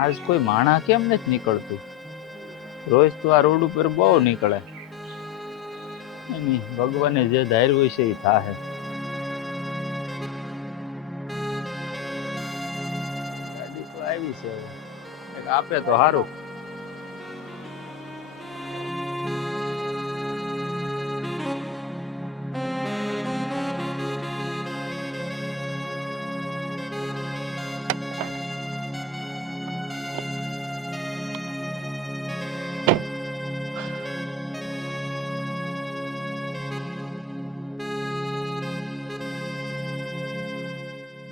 આજ કોઈ માણા કેમ નથી નીકળતું? રોજ તો આ રોડ ઉપર બહુ નીકળે. નહીં, ભગવાને જે ધાર્યું હોય છે એ થાહે. ગાડી તો આવી છે હવે. એક આપે તો સારું.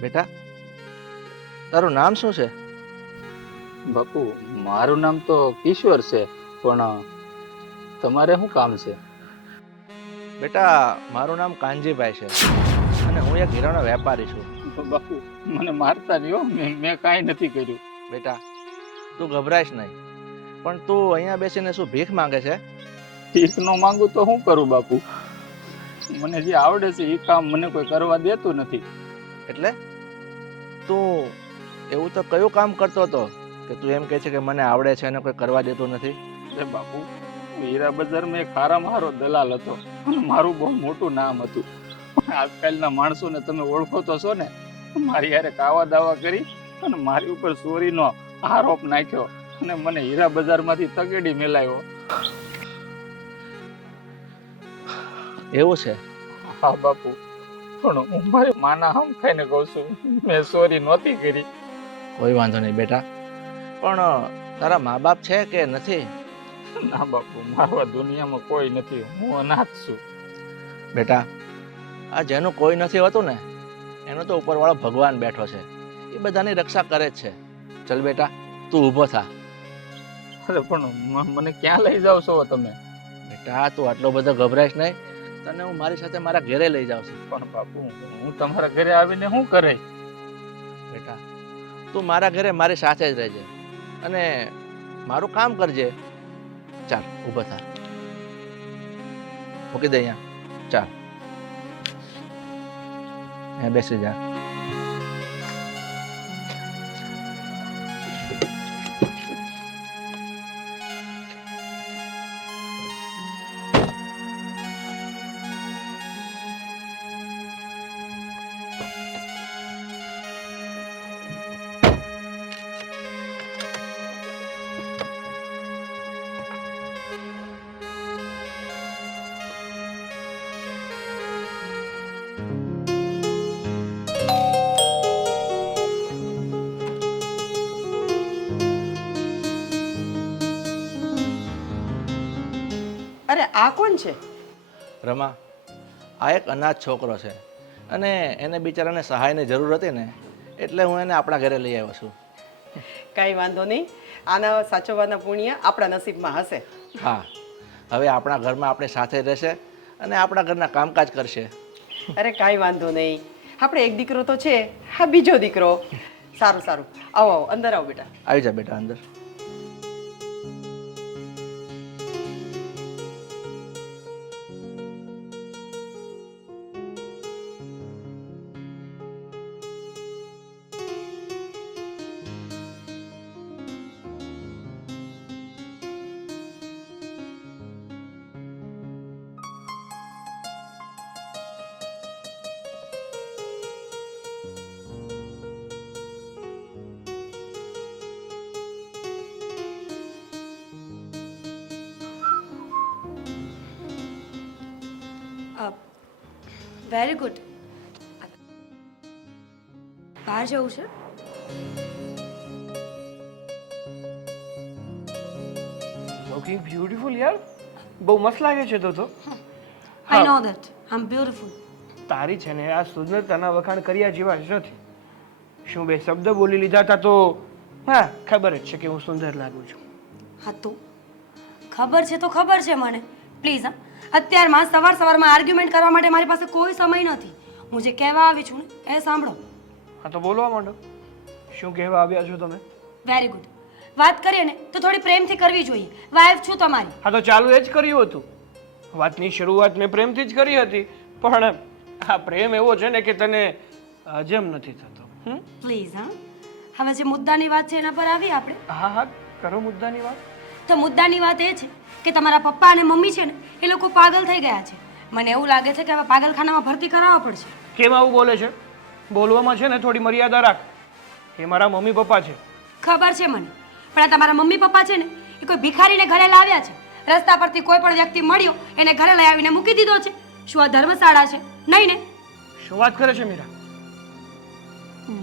બેટા, તારું નામ શું છે? બાપુ, મારું નામ તો કિશોર છે, પણ તમારે શું કામ છે? બેટા, મારું નામ કાનજીભાઈ છે અને હું એક હીરાનો વેપારી છું. બાપુ, મને મારતા નહીં હો, મેં કાંઈ નથી કર્યું. બેટા, તું ગભરાઈશ નહીં, પણ તું અહીંયા બેસીને શું ભીખ માંગે છે? ભીખ ન માંગુ તો શું કરું બાપુ? મને જે આવડે છે એ કામ મને કોઈ કરવા દેતું નથી. એટલે તું એવું તો કયું કામ કરતો હતો કે તું એમ કહે છે કે મને આવડે છે અને કોઈ કરવા દેતું નથી? અરે બાપુ, હું હીરા બજારમાં એક હારા મારો દલાલ હતો અને મારું બહુ મોટું નામ હતું. આજકાલના માણસોને તમે ઓળખો તો છો ને, મારી યારે કાવા દાવા કરી અને મારી ઉપર ચોરીનો આરોપ નાખ્યો અને મને હીરા બજારમાંથી તગેડી મેલાયો. એવું છે? હા બાપુ, પણ હું મારી માના હમ ખાઈને કહું છું, મેં ચોરી નહોતી કરી. કોઈ વાંધો નહીં બેટા, પણ તારા મા બાપ છે કે નથી? ના બાપુ, મારા દુનિયામાં કોઈ નથી, હું અનાથ છું. બેટા, આ જેનું કોઈ નથી હોતું ને એનો તો ઉપરવાળો ભગવાન બેઠો છે, એ બધાની રક્ષા કરે જ છે. ચલ બેટા, તું ઊભો થા. અરે પણ મને ક્યાં લઈ જાવ છો તમે? બેટા, તું આટલો બધો ગભરાઈશ નહીં, તને હું મારી સાથે મારા ઘરે લઈ જાઉં છું. પણ બાપુ, હું તમારા ઘરે આવીને શું કરે? બેટા, તું મારા ઘરે મારી સાથે જ રહેજે અને મારું કામ કરજે. ચાલ ઊભો થા, મૂકી દે અહીંયા. ચાલ, અહીંયા બેસી જા. અરે આ કોણ છે? રમા, આ એક અનાથ છોકરો છે અને એને બિચારાને સહાયની જરૂર હતી ને એટલે હું એને આપણા ઘરે લઈ આવ્યો છું. કાંઈ વાંધો નહીં, આના સાચવવાના પુણ્ય આપણા નસીબમાં હશે. હા, હવે આપણા ઘરમાં આપણે સાથે રહેશે અને આપણા ઘરના કામકાજ કરશે. અરે કાંઈ વાંધો નહીં, આપણે એક દીકરો તો છે, હા બીજો દીકરો. સારું સારું, આવો આવો, અંદર આવો બેટા. આવી જા બેટા અંદર. Very good. બહાર જવું છે? લુકિંગ બ્યુટીફુલ યાર, બહુ મસ્ત લાગે છે તો. આઈ know that I M beautiful. તારી છે ને આ સુંદરતાના વખાણ કર્યા જેવા જ નથી. શું બે શબ્દ બોલી લીધા હતા તો હા ખબર જ છે કે હું સુંદર લાગુ છું. હા તું ખબર છે તો ખબર છે મને. પ્લીઝ હા, અત્યારમાં સવારમાં આર્ગ્યુમેન્ટ કરવા માટે મારી પાસે કોઈ સમય નથી. હું જે કહેવા આવી છું ને એ સાંભળો. હા તો બોલવા માંડો, શું કહેવા આવ્યા છો તમે? Very good. વાત કરીએ ને તો થોડી પ્રેમથી કરવી જોઈએ. વાઇફ છું તમારી. હા તો ચાલુ એ જ કર્યું હતું. વાતની શરૂઆત મેં પ્રેમથી જ કરી હતી, પણ આ પ્રેમ એવો છે ને કે તને હજમ નથી થતો. પ્લીઝ હા, હવે જે મુદ્દાની વાત છે એના પર આવી આપણે. હા હા કરો મુદ્દાની વાત. તો મુદ્દાની વાત એ છે કે તમારા પપ્પા અને મમ્મી છે ને એ લોકો પાગલ થઈ ગયા છે. મને એવું લાગે છે કે હવે પાગલખાનામાં ભરતી કરાવવા પડશે. કેમ આવું બોલે છે? બોલવામાં છે ને થોડી મર્યાદા રાખ. એ મારા મમ્મી પપ્પા છે. ખબર છે મને, પણ આ તમારા મમ્મી પપ્પા છે ને એ કોઈ ભિખારીને ઘરે લાવ્યા છે? રસ્તા પરથી કોઈ પણ વ્યક્તિ મળ્યો એને ઘરે લઈ આવીને મૂકી દીધો છે? શું આ ધર્મશાળા છે? નહીં ને? શું વાત કરે છે મીરા?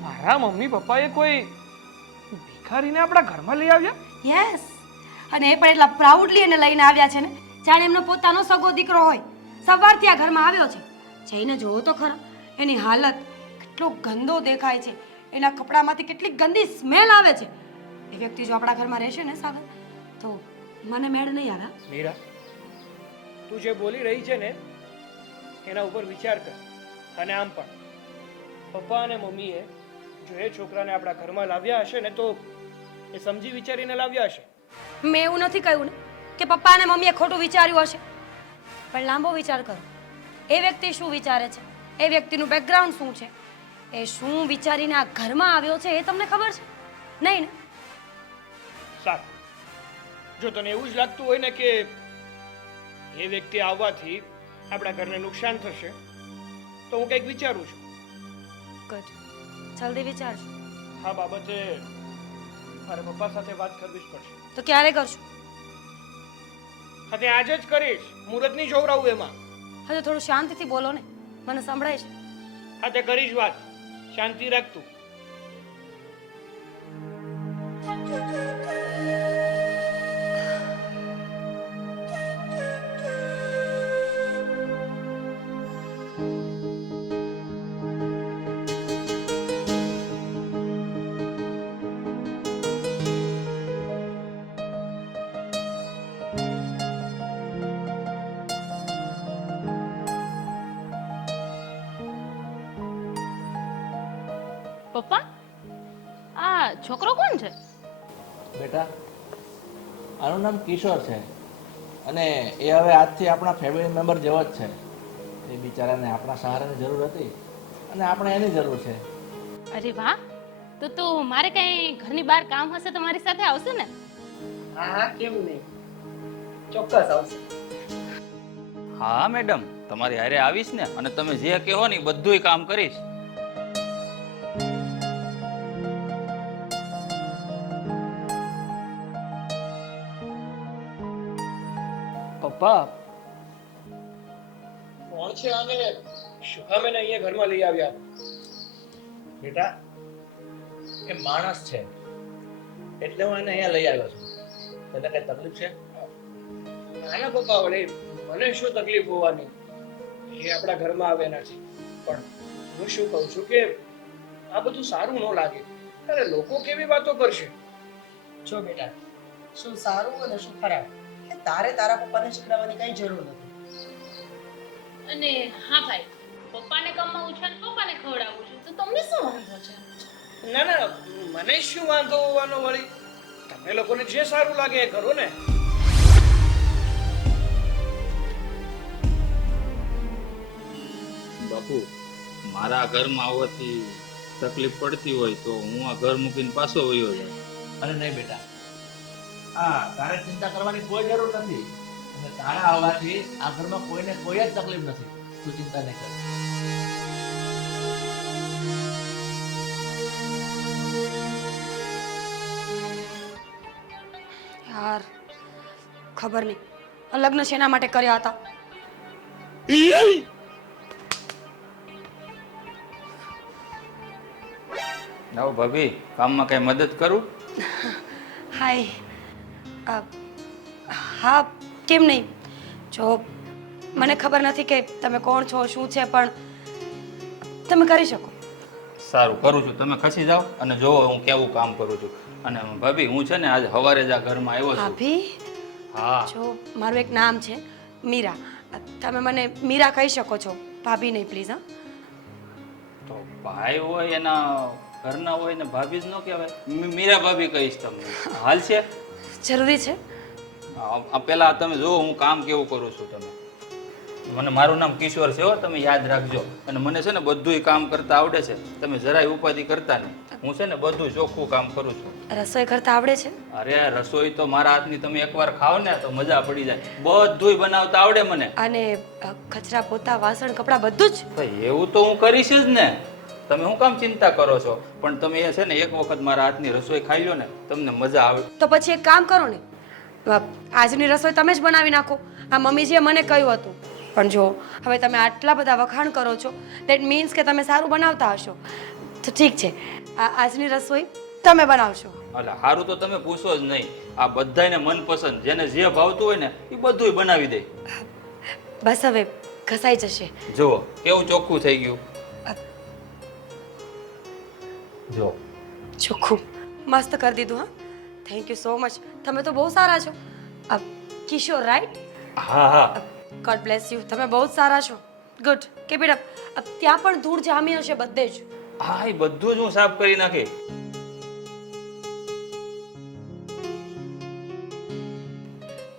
મારા મમ્મી પપ્પાએ કોઈ ભિખારીને આપણા ઘરમાં લઈ આવ્યા? યસ, અને એ પણ એટલા પ્રાઉડલી એને લઈને આવ્યા છે ને જાણે એમનો પોતાનો સગો દીકરો હોય. સવારથી આ ઘરમાં આવ્યો છે, જઈને જોવો તો ખરા એની હાલત. કેટલો ગંદો દેખાય છે, એના કપડામાંથી કેટલી ગંદી સ્મેલ આવે છે. એ વ્યક્તિ જો આપણા ઘરમાં રહેશે ને સાગર, તો મને મેળ નહીં આવે. મીરા, તું જે બોલી રહી છે ને એના ઉપર વિચાર કર. અને આમ પણ પપ્પા અને મમ્મીએ જો એ છોકરાને આપણા ઘરમાં લાવ્યા હશે ને તો એ સમજી વિચારીને લાવ્યા હશે. મેં એવું નથી કહ્યું ને કે પપ્પા અને મમ્મીએ ખોટું વિચાર્યું હશે, પણ લાંબો વિચાર કરો. એ વ્યક્તિ શું વિચારે છે, એ વ્યક્તિનું બેકગ્રાઉન્ડ શું છે, એ શું વિચારીને આ ઘરમાં આવ્યો છે એ તમને ખબર છે? નહીં ને? સારું, જો તને એવું જ લાગતું હોય ને કે એ વ્યક્તિ આવવાથી આપણા ઘરને નુકસાન થશે તો હું કંઈક વિચારું છું. ગુડ, જલ્દી વિચારજો. આ બાબતે મારે પપ્પા સાથે વાત કરવી જ પડશે. તો ક્યારે કરશું? હા, તે આજે જ કરીશ. મુહૂર્ત નહીં જોવરાવું એમાં. હજુ થોડું શાંતિથી બોલો ને, મને સંભળાય છે. હા, તે કરીશ વાત. શાંતિ રાખતું. પપ્પા, આ છોકરો કોણ છે? બેટા, આનું નામ કિશોર છે અને એ હવે આજથી આપણા ફેમિલી મેમ્બર જેવો જ છે. એ બિચારાને આપણા સહારાની જરૂર હતી અને આપણે એની જરૂર છે. અરે વાહ, તો મારે કઈ ઘરની બહાર કામ હશે તો મારી સાથે આવશે ને? હા હા, કેમ નહીં, ચોક્કસ આવશે. હા મેડમ, તમારી હારે આવીશ ને, અને તમે જે કહો ને એ બધુંય કામ કરીશ. પપ્પા, કોણ છે આને? શું કામ એને અહીંયા ઘરમાં લઈ આવ્યા? બેટા, એ માણસ છે એટલે હું એને અહીંયા લઈ આવ્યો છું. તને કઈ તકલીફ છે? નાના પપ્પા, વડે મને શું તકલીફ હોવાની? એ આપણા ઘરમાં આવેલા છે, પણ હું શું કહું છું કે આ બધું સારું ન લાગે. અરે લોકો કેવી વાતો કરશે? જો બેટા, શું સારું અને શું ખરાબ એ તારે તારા પપ્પાને શીખડાવવાની કઈ જરૂર નથી. અને હા ભાઈ, પપ્પાને કમાવું છે અને પપ્પાને ખવડાવવું છે, તો તમને શું વાંધો છે? ના ના, મને શું વાંધો હોવાનો વળી? તમે લોકોને જે સારું લાગે એ કરો ને. બાપુ, મારા ઘરમાં આવવાથી તકલીફ પડતી હોય તો હું આ ઘર મૂકીને પાછો વયો જાય. અને નહીં બેટા, હા, તારે ચિંતા કરવાની કોઈ જરૂર નથી. અને તારા આવવાથી આ ઘરમાં કોઈને કોઈ જ તકલીફ નથી. તું ચિંતા નહીં કર. યાર, ખબર નહીં આ લગ્ન શેના માટે કર્યા હતા. આવો ભાભી, કામમાં કઈ મદદ કરું? હાય, હા, કેમ નહીં. જો મને ખબર નથી કે તમે કોણ છો, શું છે, પણ તમે કરી શકો. સારું, કરું છું. તમે ખસી જાઓ અને જોવો હું કેવું કામ કરું છું. અને ભાભી, હું છે ને આજે સવારે જ આ ઘરમાં આવ્યો છું. ભાભી, હા, જો મારું એક નામ છે મીરા. તમે મને મીરા કહી શકો છો, ભાભી નહીં પ્લીઝ. હા, તો ભાઈ હોય એના ઘરના હોય ને ભાભી જ ન કહેવાય. મીરા ભાભી કહીશ તમને. હાલ છે? જરૂરી છે. પેલા તમે જોવો હું કામ કેવું કરું છું. તમે મને મારું નામ કિશોર છે હો, તમે યાદ રાખજો. અને મને છે ને બધુંય કામ કરતા આવડે છે, તમે જરાય ઉપાધિ કરતા નહીં. હું છે ને બધું ચોખ્ખું કામ કરું છું. રસોઈ કરતા આવડે છે? અરે રસોઈ તો મારા હાથની તમે એકવાર ખાઓ ને તો મજા પડી જાય. બધુંય બનાવતા આવડે મને. અને કચરા પોતા વાસણ કપડાં બધું જ? ભાઈ એવું તો હું કરીશ જ ને. તમે શું કામ ચિંતા કરો છો? પણ તમે એ છે ને એક વખત મારા હાથની રસોઈ ખાઈ લો ને તમને મજા આવે. તો પછી એક કામ કરો ને, આજની રસોઈ તમે જ બનાવી નાખો. આ મમ્મીજીએ મને કહ્યું હતું. પણ જો હવે તમે આટલા બધા વખાણ કરો છો, દેટ મીન્સ કે તમે સારું બનાવતા હશો. તો ઠીક છે, આજની રસોઈ તમે બનાવશો. એટલે સારું તો તમે પૂછો જ નહીં. આ બધાયને મનપસંદ જેને જે ભાવતું હોય ને એ બધુંય બનાવી દે. બસ હવે ઘસાઈ જશે. જુઓ કેવું ચોખ્ખું થઈ ગયું. જો ચોખ્ખું મસ્ત કરી દીધું. હા, થેન્ક યુ સો મચ. તમે તો બહુ સારા છો. કિશોર રાઈટ? હા હા ગોડ બ્લેસ યુ. તમે બહુ જ સારા છો. Good, keep it up. ત્યાં પણ ધૂળ જામી હશે બધે જ. હા, એ બધું જ હું સાફ કરી નાખી.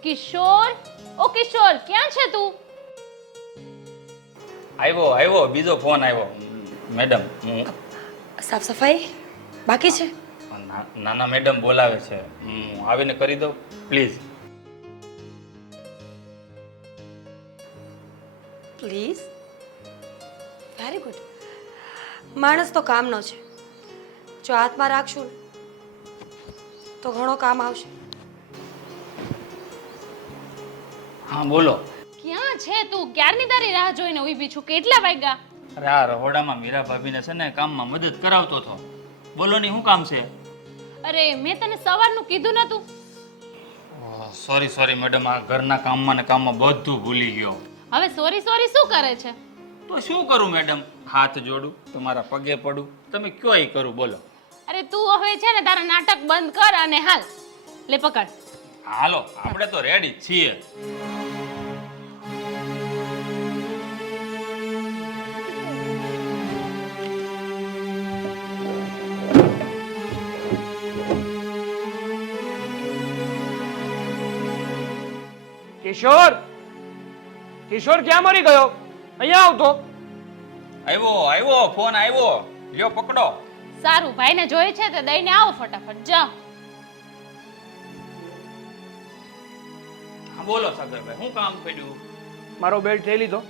કિશોર, ઓ કિશોર, ક્યાં છે તું? આવ્યો બીજો ફોન આવ્યો. મેડમ હું સાફ સફાઈ બાકી છે? નાના મેડમ બોલાવે છે, હું આવીને કરી દઉં પ્લીઝ. પ્લીઝ? Very good. માણસ તો કામનો છે. જો હાથમાં રાખશું ને તો ઘણો કામ આવશે. હા બોલો. ક્યાં છે તું? ક્યારની તારી રાહ જોઈને ઊભી છું. કેટલા વાગ્યા? અરે આ રહોડામાં મીરા ભાભીને છે ને કામમાં મદદ કરાવતો હતો. બોલો ની શું કામ છે? અરે મેં તને સવારનું કીધું નતું? સોરી મેડમ, આ ઘરના કામમાં ને કામમાં બધું ભૂલી ગયો. હવે સોરી સોરી શું કરે છે? તો શું કરું મેડમ? હાથ જોડું, તમારા પગે પડું, તમે કયો એ કરું બોલો. અરે તું હવે છે ને તારા નાટક બંધ કર અને હાલ. લે પકડ. હાલો આપણે તો રેડી જ છીએ. કિશોર, કિશોર ક્યાં મરી ગયો? અહીંયા આવતો. આવ્યો ફોન આવ્યો, લ્યો પકડો. સારું, ભાઈને જોઈ છે તે દઈને આવો ફટાફટ. જા. હા બોલો સાગરભાઈ, શું કામ પડ્યું? મારો બેલ્ટ લઈ લીધો.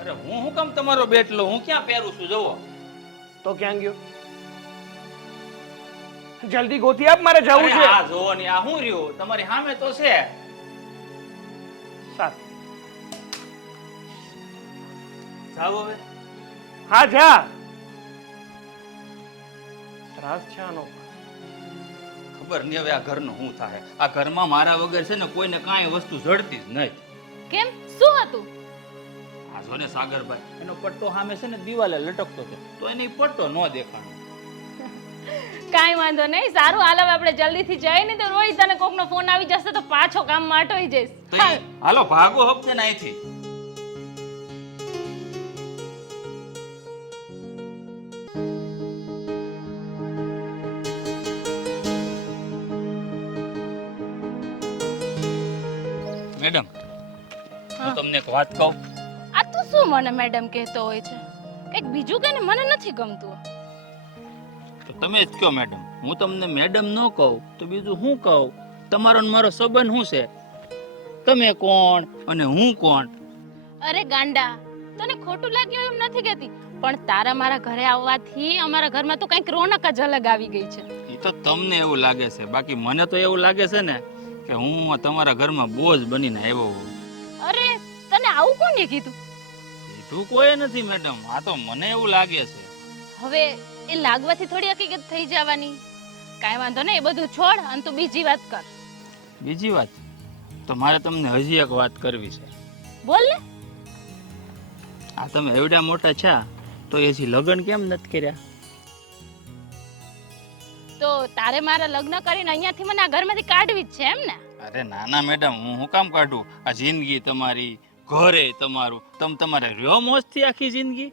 અરે હું શું કામ તમારો બેટ લઉં? હું ક્યાં પહેરું છું જોવો. તો ક્યાં ગયો? જલ્દી ગોતી આપ, મારે જવું અરે છે. આ જોવો ને આ શું રહ્યું? તમારી સામે તો છે. સારું. જાવ હવે. હા જા. ત્રાસ છે આનો. ખબર નહીં હવે આ ઘરનું શું થાય. આ ઘરમાં મારા વગર છે ને કોઈને કાંઈ વસ્તુ જડતી જ નહીં. કેમ? શું હતું? આ જો ને સાગરભાઈ, એનો પટ્ટો સામે છે ને દિવાલે લટકતો છે તો એને ઈ પટ્ટો ન દેખાણો. કાંઈ વાંધો નહીં. સારું, હાલ હવે આપણે જલ્દીથી જઈએ નહીં તો રોહિત તને કોકનો ફોન આવી જશે તો પાછો કામમાં અટવાઈ જઈશ. તો ઈ હાલો ભાગો હપ્તે ને અહીંથી. મેડમ, હું તમને એક વાત કહું. આ તું શું મને મેડમ કહેતો હોય છે? કંઈક બીજું કે ને, મને નથી ગમતું. તો તમે જ કહો મેડમ. હું તમને મેડમ ન કહું તો બીજું શું કહું? તમારો ને મારો સંબંધ શું છે? તમે કોણ અને હું કોણ? અરે ગાંડા, તને ખોટું લાગ્યું એમ નથી કહેતી, પણ તારા મારા ઘરે આવવાથી અમારા ઘરમાં તો કંઈક રોનક જ અલગ આવી ગઈ છે. એ તો તમને એવું લાગે છે, બાકી મને તો એવું લાગે છે ને કે હું તમારા ઘરમાં બોજ બનીને આવ્યો હોઉં. અરે તને આવું કોને કીધું? કીધું કોઈ નથી મેડમ, આ તો મને એવું લાગે છે. હવે એ લાગવાથી થોડી હકીકત થઈ જવાની. કાંઈ વાંધો નહીં, એ બધું છોડ અને તું બીજી વાત કર. બીજી વાત તો મારે તમને હજી એક વાત કરવી છે. બોલ ને. આ તમે એવડા મોટા છા તો હજી લગ્ન કેમ નથી કર્યા? તો તારે મારા લગ્ન કરીને અહીંયાથી મને આ ઘરમાંથી કાઢવી જ છે એમ ને? અરે નાના મેડમ, હું શું કામ કાઢું? આ જિંદગી તમારી, ઘરે તમારું, તમે તમારે રહ્યો મોજથી આખી જિંદગી.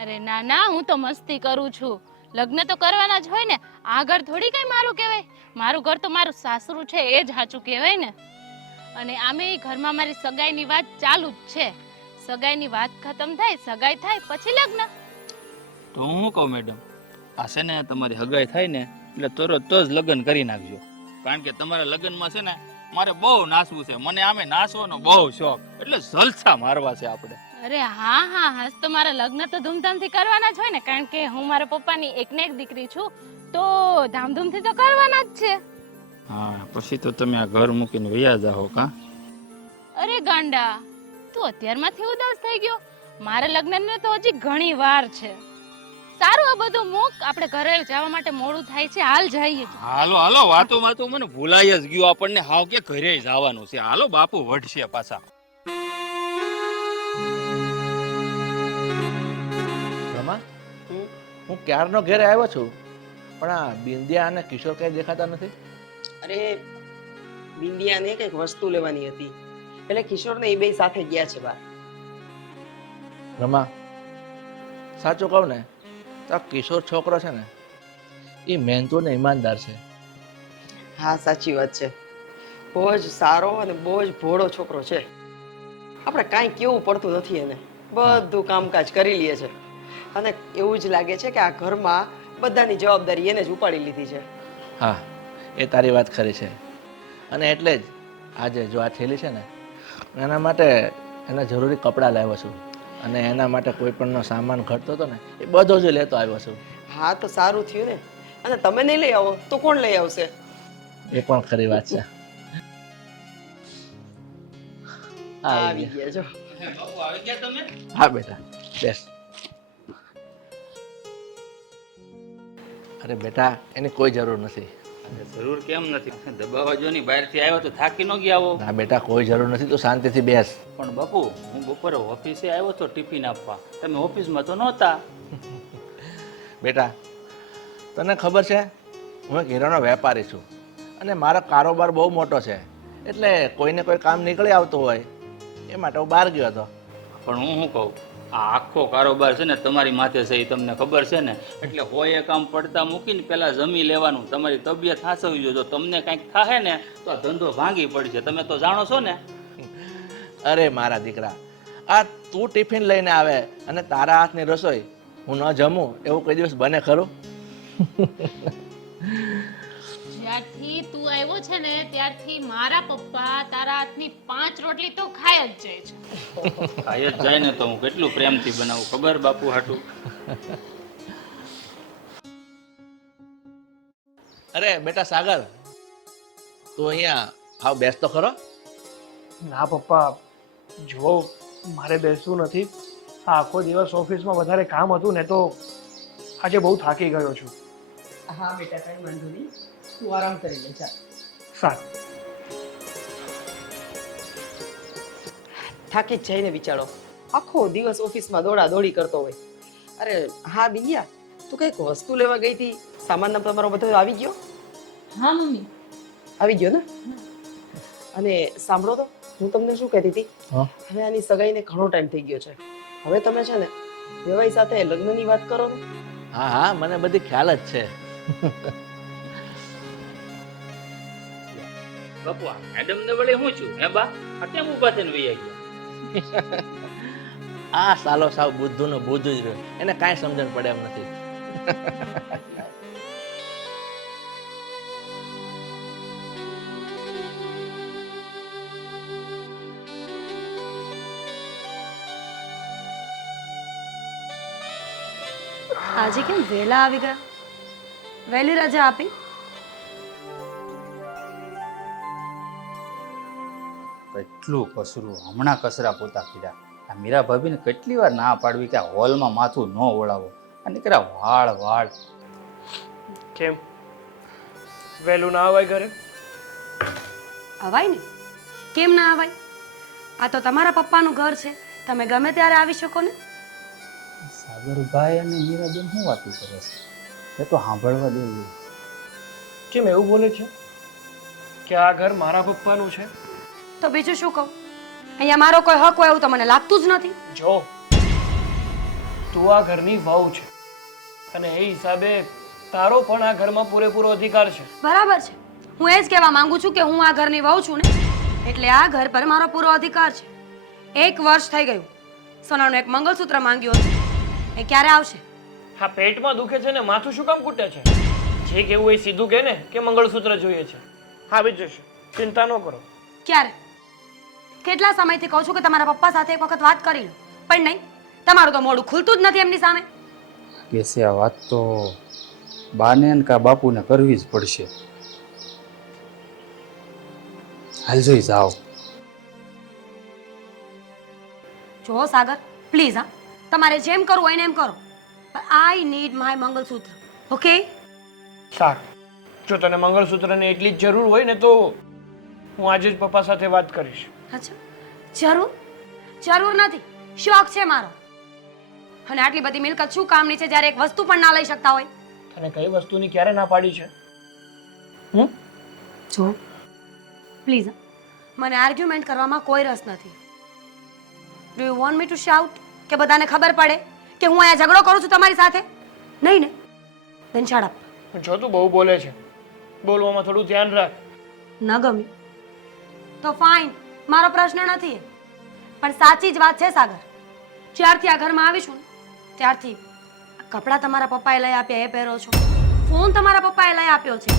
અરે ના ના, હું તો મસ્તી કરું છું. લગ્ન તો કરવાના જ હોય ને. આ ઘર થોડી કઈ મારું કહેવાય. મારું ઘર તો મારું સાસરું છે, એ જ સાચું કહેવાય ને. અને આમે એ ઘરમાં મારી સગાઈની વાત ચાલુ જ છે. સગાઈની વાત ખતમ થાય, સગાઈ થાય પછી લગ્ન. તો હું શું કહું મેડમ, આ છે ને તમારી હગાઈ થાય ને એટલે તરત જ લગ્ન કરી નાખજો. કારણ કે તમારા લગ્નમાં છે ને મારે બહુ નાચવું છે. મને આમે નાચવાનો બહુ શોખ, એટલે જલસા મારવા છે આપણે. અરે હા હા હા, તો મારા લગ્ન તો ધૂમધામથી કરવાના જ હોય ને, કારણ કે હું મારા પપ્પાની એકને એક દીકરી છું, તો ધામધૂમથી તો કરવાના જ છે. હા, પછી તો તમે આ ઘર મૂકીને વયા જાઓ કા? અરે ગાંડા, તું અત્યારમાંથી ઉદાસ થઈ ગયો? મારા લગ્નને તો હજી ઘણી વાર છે. સારું, આ બધું મૂક, આપણે ઘરે જવા માટે મોડું થાય છે, હાલ જઈએ. હાલો હાલો, વાતો વાતો મને ભૂલાઈ જ ગયું આપણને હાવ કે ઘરે જવાનું છે. હાલો, બાપુ વઢશે પાછા. રમા, હું ક્યારનો ઘરે આવ્યો છું, પણ આ બિંદિયા અને કિશોર કઈ દેખાતા નથી. અરે બિંદિયાને કંઈક વસ્તુ લેવાની હતી એટલે કિશોરને એ બે સાથે ગયા છે બહાર. રમા, સાચું કહું ને તો આ કિશોર છોકરો છે ને એ મહેનતુ ને ઈમાનદાર છે. હા, સાચી વાત છે. બહુ જ સારો અને બહુ જ ભોળો છોકરો છે. આપણે કાંઈ કેવું પડતું નથી એને, બધું કામકાજ કરી લે છે. અને એવું જ લાગે છે કે આ ઘરમાં બધાની જવાબદારી એને જ ઉપાડી લીધી છે. હા, એ તારી વાત ખરી છે. અને એટલે જ આજે જો આ થેલી છે ને એના માટે એના જરૂરી કપડાં લાવ્યો છું, અને એના માટે કોઈ પણનો સામાન ઘટતો હતો ને એ બધો જ લેતો આવ્યો છું. હા, તો સારું થયું ને. અને તમે નહીં લઈ આવો તો કોણ લઈ આવશે? એ પણ ખરી વાત છે. આવી ગયા જો. બાપુ આવી ગયા તમે? હા બેટા, બેસ. અરે બેટા, એની કોઈ જરૂર નથી. જરૂર કેમ નથી? દબાવા જો ની બહારથી આવ્યો તો થાકી ન ગયા આવો? ના બેટા, કોઈ જરૂર નથી, તું શાંતિથી બેસ. પણ બાપુ, હું બપોરે ઓફિસે આવ્યો તો ટિફિન આપવા, તમે ઓફિસમાં તો નહોતા. બેટા, તને ખબર છે હું એક હીરાનો વેપારી છું, અને મારો કારોબાર બહુ મોટો છે, એટલે કોઈને કોઈ કામ નીકળી આવતું હોય એ માટે હું બહાર ગયો હતો. પણ હું શું કહું, આ આખો કારોબાર છે ને તમારી માથે છે, એ તમને ખબર છે ને. એટલે હોય એ કામ પડતા મૂકીને પહેલા જમી લેવાનું. તમારી તબિયત હાસવવી જોઈએ. જો તમને કંઈક થાય ને તો આ ધંધો ભાંગી પડશે, તમે તો જાણો છો ને. અરે મારા દીકરા, આ તું ટિફિન લઈને આવે અને તારા હાથની રસોઈ હું ન જમું એવું કોઈ દિવસ બને ખરું? જ્યારથી તું આવ્યો છે ને ત્યારથી મારા પપ્પા તારા હાથની 5 રોટલી તો ખાય જ જાય છે. ખાઈ જ જાય ને તો હું કેટલું પ્રેમથી બનાવું ખબર બાપુ હાટું. અરે બેટા સાગર, તું અહીંયા આવ, બેસ તો ખરો. ના પપ્પા, જો મારે બેસવું નથી. આ આખો દિવસ ઓફિસમાં વધારે કામ હતું ને તો આજે બહુ થાકી ગયો છું. હા બેટા, કઈ વાંધો નહીં, તું આરામ કરી લે. ચાલ, સારું. થાકી જ જઈને બિચારો આખો દિવસ ઓફિસમાં દોડા દોડી કરતો હોય. અરે હા બિંદિયા, તું કંઈક વસ્તુ લેવા ગઈ હતી, સામાન તમારો બધો આવી ગયો? હા મમ્મી, આવી ગયો ને? અને સાંભળો તો, હું તમને શું કહેતી હતી, હવે આની સગાઈને ઘણો ટાઈમ થઈ ગયો છે. હવે તમે છે ને વેવાઈ સાથે લગ્નની વાત કરો ને. હા હા, મને બધી ખ્યાલ જ છે. બાપુ, આ મેડમ ને વડે હું છું હે બા? આ કેમ ઊભા થઈને વહી ગયા? આ સાલો સાવ બુદ્ધુનો બુદ્ધ જ રહ્યો, એને કાંઈ સમજણ પડે એમ નથી. આજે કેમ વહેલા આવી ગયા? વહેલી રજા આપી? કેટલું કસરું, હમણાં કચરા પોતા કર્યા. આ મીરા ભાભીને કેટલી વાર ના પાડવી કે આ હોલમાં માથું ન ઓળાવો. આ નીકળ્યા વાળ વાળ. કેમ વહેલું ના આવાય ઘરે? અવાય ને, કેમ ના અવાય? આ તો તમારા પપ્પાનું ઘર છે, તમે ગમે ત્યારે આવી શકો ને. સાગરભાઈ અને મીરાબેન શું વાતું કરે છે? એ તો સાંભળવા દેવું. કેમ એવું બોલે છે કે આ ઘર મારા પપ્પાનું છે? તો બીજું શું કહું? અહીંયા મારો કોઈ હક હોય એવું તો મને લાગતું જ નથી. જો તું આ ઘરની વહુ છે અને એ હિસાબે તારો પણ આ ઘરમાં પૂરેપૂરો અધિકાર છે. બરાબર છે, હું એ જ કહેવા માંગુ છું કે હું આ ઘરની વહુ છું ને, એટલે આ ઘર પર મારો પૂરો અધિકાર છે. 1 વર્ષ થઈ ગયું. સોનાનું એક મંગળસૂત્ર માંગ્યું હતું. એ ક્યારે આવશે? હા, પેટમાં દુખે છે ને માથું શું કામ કૂટે છે? જે કેવું એ સીધું કહે ને કે મંગળસૂત્ર જોઈએ છે. આવી જશે, ચિંતા ન કરો. ક્યારે? કેટલા સમયથી કહું છું કે તમારા પપ્પા સાથે એક વખત વાત કરી લો, પણ નહીં, તમારું તો મોઢું ખુલતું જ નથી એમની સામે. બેસે આ વાત તો બાને ને કા બાપુને કરવી જ પડશે. હાલ જોઈ જાઓ. જો સાગર, પ્લીઝ હા, તમારે જેમ કરવું હોય ને એમ કરો, પણ I need my mangalsutra. Okay? સારું, જો તને મંગળસૂત્રની એટલી જ જરૂર હોય ને તો હું આજે જ પપ્પા સાથે વાત કરીશ. અચ્છા, જરૂર નથી, શોખ છે મારો. અને આટલી બધી મિલકત શું કામની છે જ્યારે એક વસ્તુ પણ ના લઈ શકતા હોય? તને કઈ વસ્તુની ક્યારે ના પાડી છે? જો પ્લીઝ, મને આર્ગ્યુમેન્ટ કરવામાં કોઈ રસ નથી. Do you want me to shout, કે બધાને ખબર પડે કે હું અહીંયા ઝઘડો કરું છું તમારી સાથે? નહીં ને? Then shut up. જો તું બહુ બોલે છે, બોલવામાં થોડું ધ્યાન રાખ. ન ગમ્યું તો ફાઇન, મારો પ્રશ્ન નથી એ. પણ સાચી જ વાત છે સાગર, જ્યારથી આ ઘરમાં આવીશું ને ત્યારથી આ કપડાં તમારા પપ્પાએ લઈ આપ્યા એ પહેરો છો, ફોન તમારા પપ્પાએ લઈ આપ્યો છે,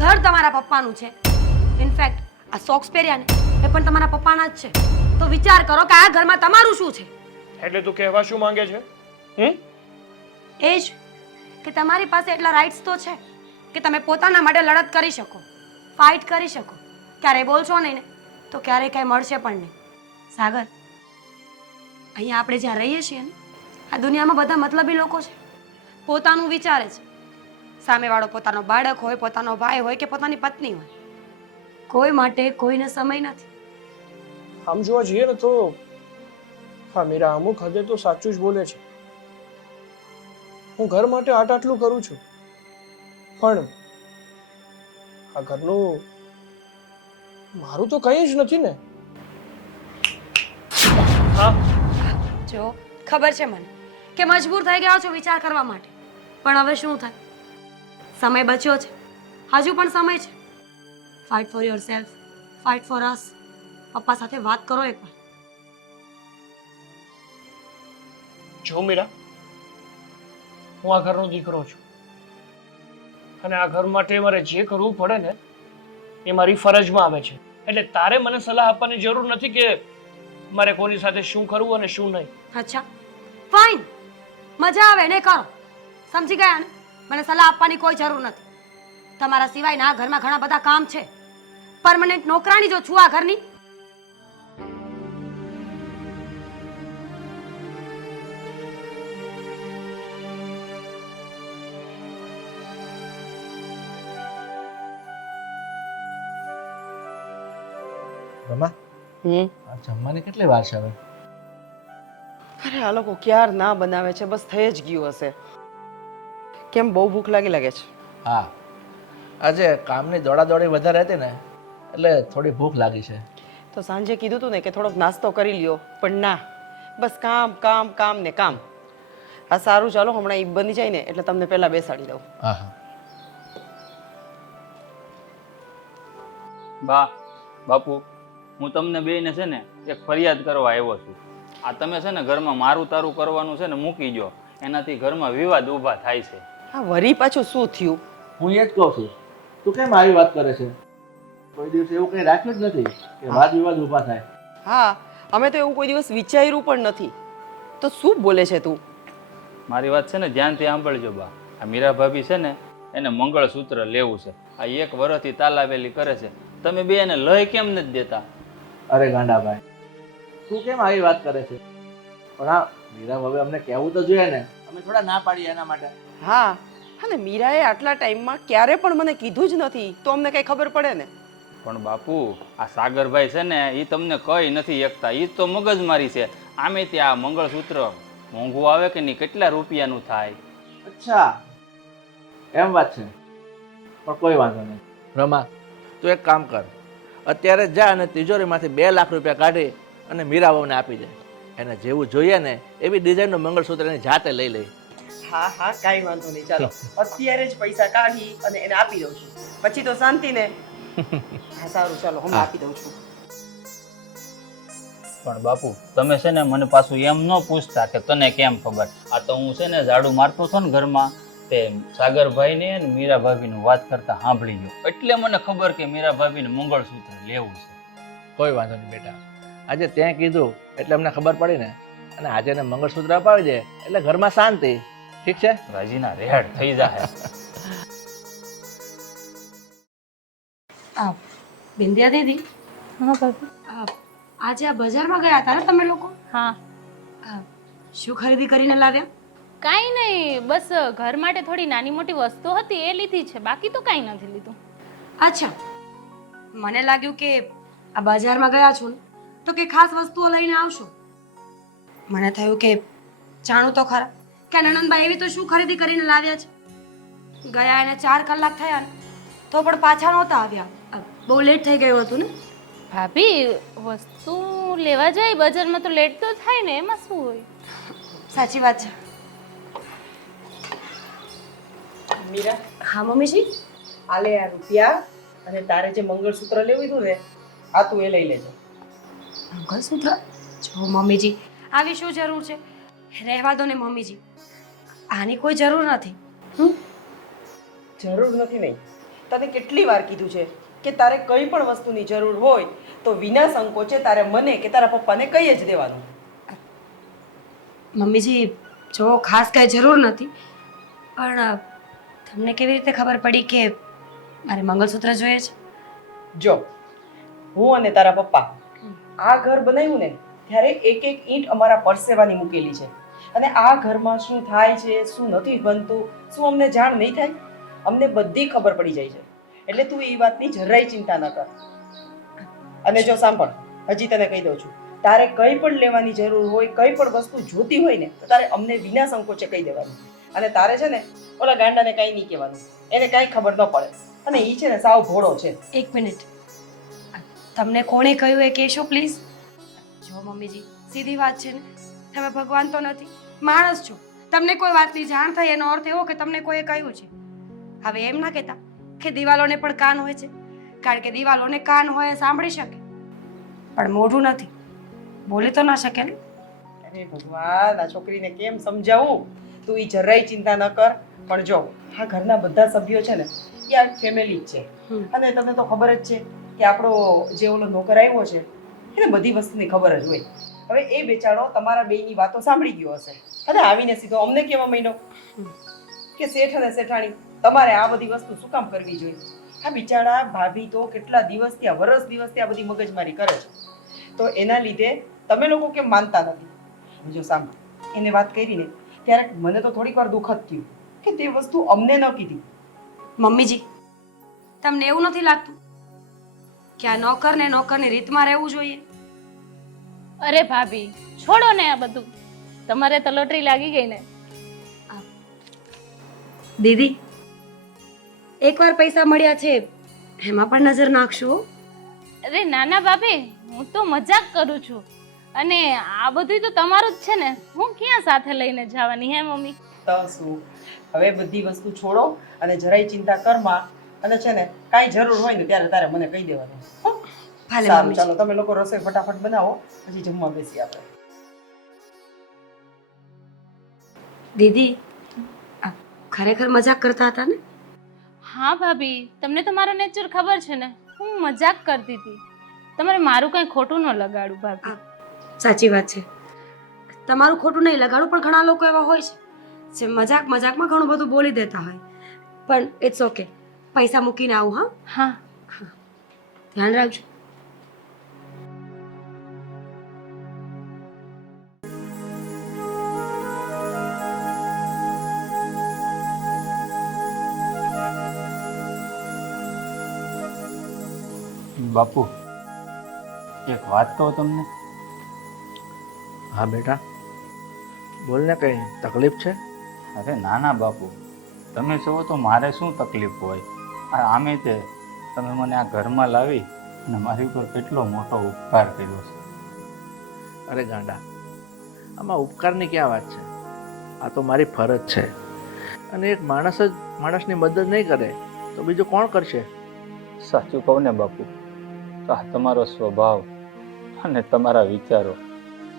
ઘર તમારા પપ્પાનું છે, ઇનફેક્ટ આ સોક્સ પહેર્યા ને એ પણ તમારા પપ્પાના જ છે. તો વિચાર કરો કે આ ઘરમાં તમારું શું છે? એટલે તું કહેવા શું માંગે છે? એ જ કે તમારી પાસે એટલા રાઇટ્સ તો છે કે તમે પોતાના માટે લડત કરી શકો, ફાઇટ કરી શકો. ક્યારેય બોલશો નહીં ને તો ક્યારેય કંઈ મળશે પણ નહીં. સાગર, અહીંયા આપણે જ્યાં રહીએ છીએ ને, આ દુનિયામાં બધા મતલબી લોકો છે. પોતાનું વિચારે છે. સામેવાળો પોતાનો બાળક હોય, પોતાનો ભાઈ હોય કે પોતાની પત્ની હોય, કોઈ માટે કોઈને સમય નથી. આમ જોવા જઈએ ને તો હા મીરા, અમુક હદે તો સાચું જ બોલે છે. હું ઘર માટે આટલું કરું છું, પણ આ ઘરનું મારું તો કંઈ જ નથી ને. હા, જો ખબર છે મને કે મજબૂર થઈ ગયા છો વિચાર કરવા માટે, પણ હવે શું થાય? સમય બચ્યો છે, હજુ પણ સમય છે. Fight for your self, fight for us. પપ્પા સાથે વાત કરો એકવાર. જો મીરા, હું આ ઘરનો દીકરો છું અને આ ઘર માટે મારે જે કરવું પડે ને એ મારી ફરજમાં આવે છે. એટલે તારે મને સલાહ આપવાની જરૂર નથી કે મારે કોની સાથે શું કરવું અને શું નહીં. અચ્છા, ફાઇન, મજા આવે ને કરો. સમજી ગયા ને? મને સલાહ આપવાની કોઈ જરૂર નથી. તમારા સિવાયના આ ઘરમાં ઘણા બધા કામ છે. પરમનન્ટ નોકરાણી જો છું આ ઘરની. રમા, આ જમવાની કેટલી વાર છે હવે? અરે આ લોકો ક્યાર ના બનાવે છે, બસ થઈ જ ગયું હશે. કેમ, બહુ ભૂખ લાગે છે? હા, આજે કામની દોડાદોડી વધારે હતી ને એટલે થોડી ભૂખ લાગી છે. તો સાંજે કીધું તું ને કે થોડોક નાસ્તો કરી લ્યો, પણ ના, બસ કામ કામ કામ ને કામ. હા સારું, ચાલો હમણાં ઈ બની જાય ને એટલે તમને પહેલા બેસાડી દઉં. હા હા. બા, બાપુ, હું તમને બેયને છે ને એક ફરિયાદ કરવા આવ્યો છું. આ તમે છે ને ઘરમાં મારું તારું કરવાનું છે ને મૂકી દો, એનાથી ઘરમાં વિવાદ ઊભા થાય છે. હા, વરી પાછું શું થયું? હું એ જ કહું છું, તું કેમ આવી વાત કરે છે? કોઈ દિવસ એવું કંઈ રાખ્યું જ નથી કે વાદ વિવાદ ઊભા થાય. હા, અમે તો એવું કોઈ દિવસ વિચાર્યું પણ નથી. તો શું બોલે છે તું? મારી વાત છે ને ધ્યાનથી સાંભળજો બા. આ મીરા ભાભી છે ને એને મંગળસૂત્ર લેવું છે. આ 1 વર્ષથી તાલાવેલી કરે છે. તમે બે એને લઈ કેમ નથી દેતા? અરે ગાંડાભાઈ, તું કેમ આવી વાત કરે છે? પણ આ મીરા હવે અમને કહેવું તો જોઈએ ને, અમે થોડા ના પાડીએ એના માટે. હા, અને મીરાએ આટલા ટાઈમમાં ક્યારે પણ મને કીધું જ નથી, તો અમને કઈ ખબર પડે ને. પણ બાપુ, આ સાગરભાઈ છે ને એ તમને કઈ નથી એકતા, એ તો મગજમારી છે. આમે ત્યાં મંગળસૂત્ર મોંઘું આવે કે નહીં, કેટલા રૂપિયાનું થાય? અચ્છા, એમ વાત છે. પણ કોઈ વાંધો નહીં. રમા, તું એક કામ કર, અત્યારે જા અને તિજોરીમાંથી 2 લાખ રૂપિયા કાઢી અને મીરા વહુને આપી દે. એને જેવું જોઈએ ને એવી ડિઝાઇનનું મંગળસૂત્ર એની જાતે લઈ લે. હા હા, કાંઈ વાંધો નહીં, ચાલો અત્યારે જ પૈસા કાઢી અને એને આપી દઉં છું, પછી તો શાંતિ ને. હા સારું, ચાલો હમણાં આપી દઉં છું. પણ બાપુ તમે છે ને મને પાછું એમ ન પૂછતા કે તને કેમ ખબર. આ તો હું છે ને ઝાડુ મારતો હતો ને ઘરમાં, તે સાગરભાઈ ને મીરા ભાભીનું વાત કરતા સાંભળી ગયો, એટલે મને ખબર કે મીરા ભાભીને મંગળસૂત્ર લેવું છે. કોઈ વાંધો નહીં બેટા, આજે ત્યાં કીધું એટલે અમને ખબર પડી ને, અને આજે એને મંગળસૂત્ર અપાવી દે એટલે ઘરમાં શાંતિ. ઠીક છે? રાજીના રેડ થઈ જાય. બિંદિયા દીદી, હા ભાભી. આજે આ બજારમાં ગયા હતા ને તમે લોકો? હા. શું ખરીદી કરીને લાવ્યા? કાંઈ નહીં, બસ ઘર માટે થોડી નાની મોટી વસ્તુ હતી એ લીધી છે, બાકી તો કાંઈ નથી લીધું. અચ્છા, મને લાગ્યું કે આ બજારમાં ગયા છો ને તો કે ખાસ વસ્તુઓ લઈને આવશો. મને થયું કે જાણું તો ખરા કે નણંદબા એવી તો શું ખરીદી કરીને લાવ્યા છે. ગયા એને 4 કલાક થયા ને તો પણ પાછા નહોતા આવ્યા. બહુ લેટ થઈ ગયું હતું ને. ભાભી, વસ્તુ લેવા જાય બજારમાં તો લેટ તો થાય ને, એમાં શું હોય? સાચી વાત છે. મીરા, હા મમ્મીજી. આલે આ રૂપિયા, અને તારે જે મંગળસૂત્ર લેવું હતું ને આ તું એ લઈ લેજે. મંગળસૂત્ર? જો મમ્મીજી, આવી શું જરૂર છે? રહેવા દો ને મમ્મીજી, આની કોઈ જરૂર નથી. જરૂર નથી નહીં, તને કેટલી વાર કીધું છે કે તારે કઈ પણ વસ્તુની જરૂર હોય તો વિના સંકોચે તારે મને કે તારા પપ્પાને કહી જ દેવાનું. મમ્મીજી, જો ખાસ કઈ જરૂર નથી, પણ તમને કેવી રીતે ખબર પડી કે મારે મંગળસૂત્ર જોઈએ છે? જો હું અને તારા પપ્પા આ ઘર બનાવ્યું ને ત્યારે એક એક ઈંટ અમારા પરસેવાની મૂકેલી છે, અને આ ઘરમાં શું થાય છે શું નથી બનતું શું અમને જાણ નહીં થાય, અમને બધી ખબર પડી જાય છે. એટલે તું એ વાતની જરાય ચિંતા ન કર. અને જો સાંભળ, હજી તને કહી દઉં છું, તારે કંઈ પણ લેવાની જરૂર હોય, કંઈ પણ વસ્તુ જોતી હોય ને તો તારે અમને વિના સંકોચે કહી દેવાનું. અને તારે છે ને ઓલા ગાંડાને કાંઈ નહીં કહેવાનું, એને કાંઈ ખબર ન પડે, અને એ છે ને સાવ ભોળો છે. એક મિનિટ, તમને કોણે કહ્યું એ કહેશો પ્લીઝ? જો મમ્મીજી, સીધી વાત છે ને, તમે ભગવાન તો નથી, માણસ છો. તમને કોઈ વાતની જાણ થઈ એનો અર્થ એવો કે તમને કોઈએ કહ્યું છે. હવે એમ ના કહેતા કે દિવાલોને પણ કાન હોય છે, કારણ કે દિવાલોને કાન હોય સાંભળી શકે, પણ મોઢું નથી, બોલી તો ના શકે ને. અરે ભગવાન, આ છોકરીને કેમ સમજાવું? તું એ જરાય ચિંતા ન કર. પણ જો આ ઘરના બધા સભ્યો છે ને એ આ ફેમિલી જ છે, અને તમને તો ખબર જ છે કે આપણો જે ઓલો નોકર આવ્યો છે એને બધી વસ્તુની ખબર જ હોય. હવે એ બેચારો તમારા બેયની વાતો સાંભળી ગયો હશે અને આવીને સીધો અમને કહેવા માંડ્યો કે શેઠ અને શેઠાણી તમારે આ બધી વસ્તુ શું કામ કરવી જોઈએ. આ બિચારા ભાભી તો કેટલા દિવસથી આ દિવસથી આ બધી મગજમારી કરે છે, તો એના લીધે તમે લોકો કેમ માનતા નથી? જો સાંભળ, એને વાત કરી ને ત્યારે મને તો થોડીક વાર દુઃખ જ થયું કે તે વસ્તુ અમને ન કીધી. મમ્મીજી, તમને એવું નથી લાગતું કે આ નોકરને નોકરની રીતમાં રહેવું જોઈએ? અરે ભાભી, છોડો ને આ બધું, તમારે તો લોટરી લાગી ગઈ ને. દીદી, એકવાર પૈસા મળ્યા છે એમાં પણ નજર નાખશો. અરે નાના ભાભી, હું તો મજાક કરું છું, અને આ બધું તો તમારું જ છે ને, હું ક્યાં સાથે લઈને જવાની હે મમ્મી? તો શું, હવે બધી વસ્તુ છોડો અને જરાય ચિંતા કર માં, અને છે ને કાંઈ જરૂર હોય ને ત્યારે તારે મને કહી દેવાનું. ભલે સારું, મમ્મી. ચાલો તમે લોકો રસોઈ ફટાફટ બનાવો, પછી જમવા બેસી આપણે. દીદી, આ ખરેખર મજાક કરતા હતા ને? હા ભાભી, તમને તો મારો નેચર ખબર છે ને, હું મજાક કરતી હતી. તમારે મારું કંઈ ખોટું ન લગાડું ભાભી. સાચી વાત છે, તમારું ખોટું નહીં લગાડું, પણ ઘણા લોકો એવા હોય છે જે મજાકમાં ઘણું બધું બોલી દેતા હોય, પણ ઇટ્સ ઓકે. પૈસા મૂકીને આવું. હા, હા. ધ્યાન રાખજો. બાપુ, એક વાત કહું તમને? હા બેટા, બોલ ને, કઈ તકલીફ છે? અરે ના ના બાપુ, તમે છો તો મારે શું તકલીફ હોય? આમે તે તમે મને આ ઘરમાં લાવી અને મારી ઉપર કેટલો મોટો ઉપકાર કર્યો છે. અરે ગાંડા, આમાં ઉપકારની ક્યાં વાત છે? આ તો મારી ફરજ છે, અને એક માણસ જ માણસની મદદ નહીં કરે તો બીજું કોણ કરશે? સાચું કહું ને બાપુ, તો આ તમારો સ્વભાવ, અને તમારા વિચારો.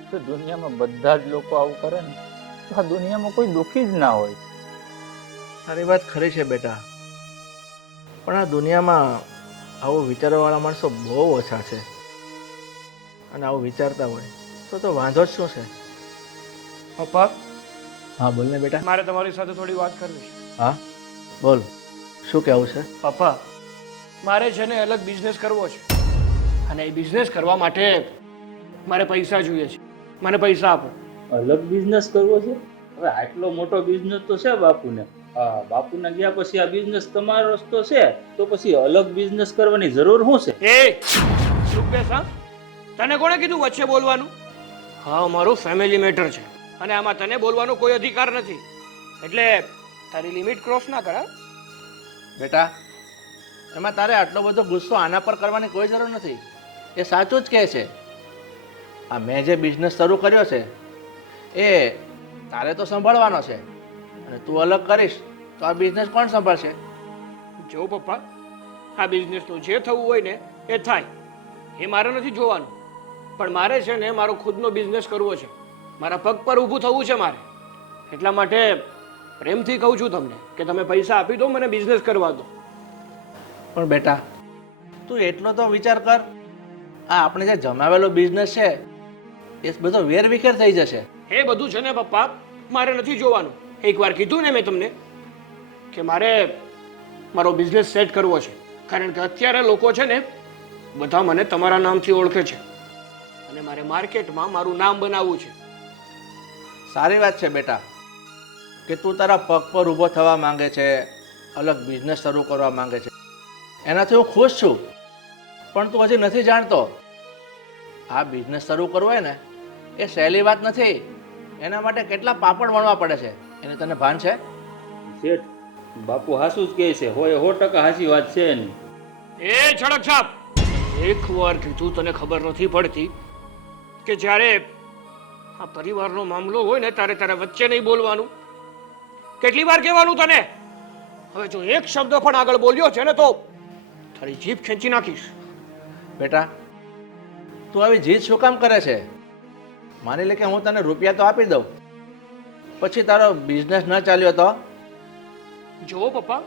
તો દુનિયામાં બધા જ લોકો આવું કરે ને તો આ દુનિયામાં કોઈ દુઃખી જ ના હોય. તારી વાત ખરી છે બેટા, પણ આ દુનિયામાં આવું વિચારવાવાળા માણસો બહુ ઓછા છે. અને આવું વિચારતા હોય તો વાંધો જ શું છે? પપ્પા, હા બોલ ને બેટા. મારે તમારી સાથે થોડી વાત કરવી છે. હા બોલ, શું કહેવું છે? પપ્પા, મારે છે ને અલગ બિઝનેસ કરવો છે, અને એ બિઝનેસ કરવા માટે મારે પૈસા જોઈએ છે. મને પૈસા આપો. અલગ બિઝનેસ કરવો છે? હવે આટલો મોટો બિઝનેસ તો છે બાપુને. હા, બાપુને ગયા પછી આ બિઝનેસ તમારો રસ્તો છે, તો પછી અલગ બિઝનેસ કરવાની જરૂર શું છે? એ ચૂપ બેસ. હા, તને કોણે કીધું વચ્ચે બોલવાનું? હા, મારું ફેમિલી મેટર છે અને આમાં તને બોલવાનો કોઈ અધિકાર નથી, એટલે તારી લિમિટ ક્રોસ ના કર. હા? બેટા, એમાં તારે આટલો બધો ગુસ્સો આના પર કરવાની કોઈ જરૂર નથી. એ સાચું જ કહે છે. આ મેં જે બિઝનેસ શરૂ કર્યો છે એ તારે તો સંભાળવાનો છે, અને તું અલગ કરીશ તો આ બિઝનેસ કોણ સંભાળશે? જો પપ્પા, આ બિઝનેસનું જે થવું હોય ને એ થાય, એ મારે નથી જોવાનું. પણ મારે છે ને મારો ખુદનો બિઝનેસ કરવો છે, મારા પગ પર ઊભું થવું છે મારે. એટલા માટે પ્રેમથી કહું છું તમને કે તમે પૈસા આપી દો, મને બિઝનેસ કરવા દો. પણ બેટા, તું એટલો તો વિચાર કર, આ આપણે જે જમાવેલો બિઝનેસ છે એ બધો વેરવિખેર થઈ જશે. એ બધું છે ને પપ્પા મારે નથી જોવાનું. એકવાર કીધું ને મેં તમને કે મારે મારો બિઝનેસ સેટ કરવો છે, કારણ કે અત્યારે લોકો છે ને બધા મને તમારા નામથી ઓળખે છે અને મારે માર્કેટમાં મારું નામ બનાવવું છે. સારી વાત છે બેટા કે તું તારા પગ પર ઊભો થવા માંગે છે, અલગ બિઝનેસ શરૂ કરવા માંગે છે. એનાથી હું ખુશ છું, પણ તું હજી નથી જાણતો આ બિઝનેસ શરૂ કરવો હોય ને એ સહેલી વાત નથી. એના માટે કેટલા પાપડ વણવા પડે છે, એને તને ભાન છે? શેઠ, બાપુ હાસું જ કહે છે, હોય 100% હાચી વાત છે એની. એ છડક છાપ, એકવાર કીધું તને ખબર નથી પડતી કે જ્યારે આ પરિવારનો મામલો હોય ને ત્યારે તારે વચ્ચે નહીં બોલવાનું. કેટલી વાર કહેવાનું તને? હવે જો એક શબ્દ પણ આગળ બોલ્યો છે ને તો તારી જીભ ખેંચી નાખીશ. બેટા, તું આવી જીદ શું કામ કરે છે? માની લે કે હું તને રૂપિયા તો આપી દઉં, પછી તારો બિઝનેસ ન ચાલ્યો તો? જુઓ પપ્પા,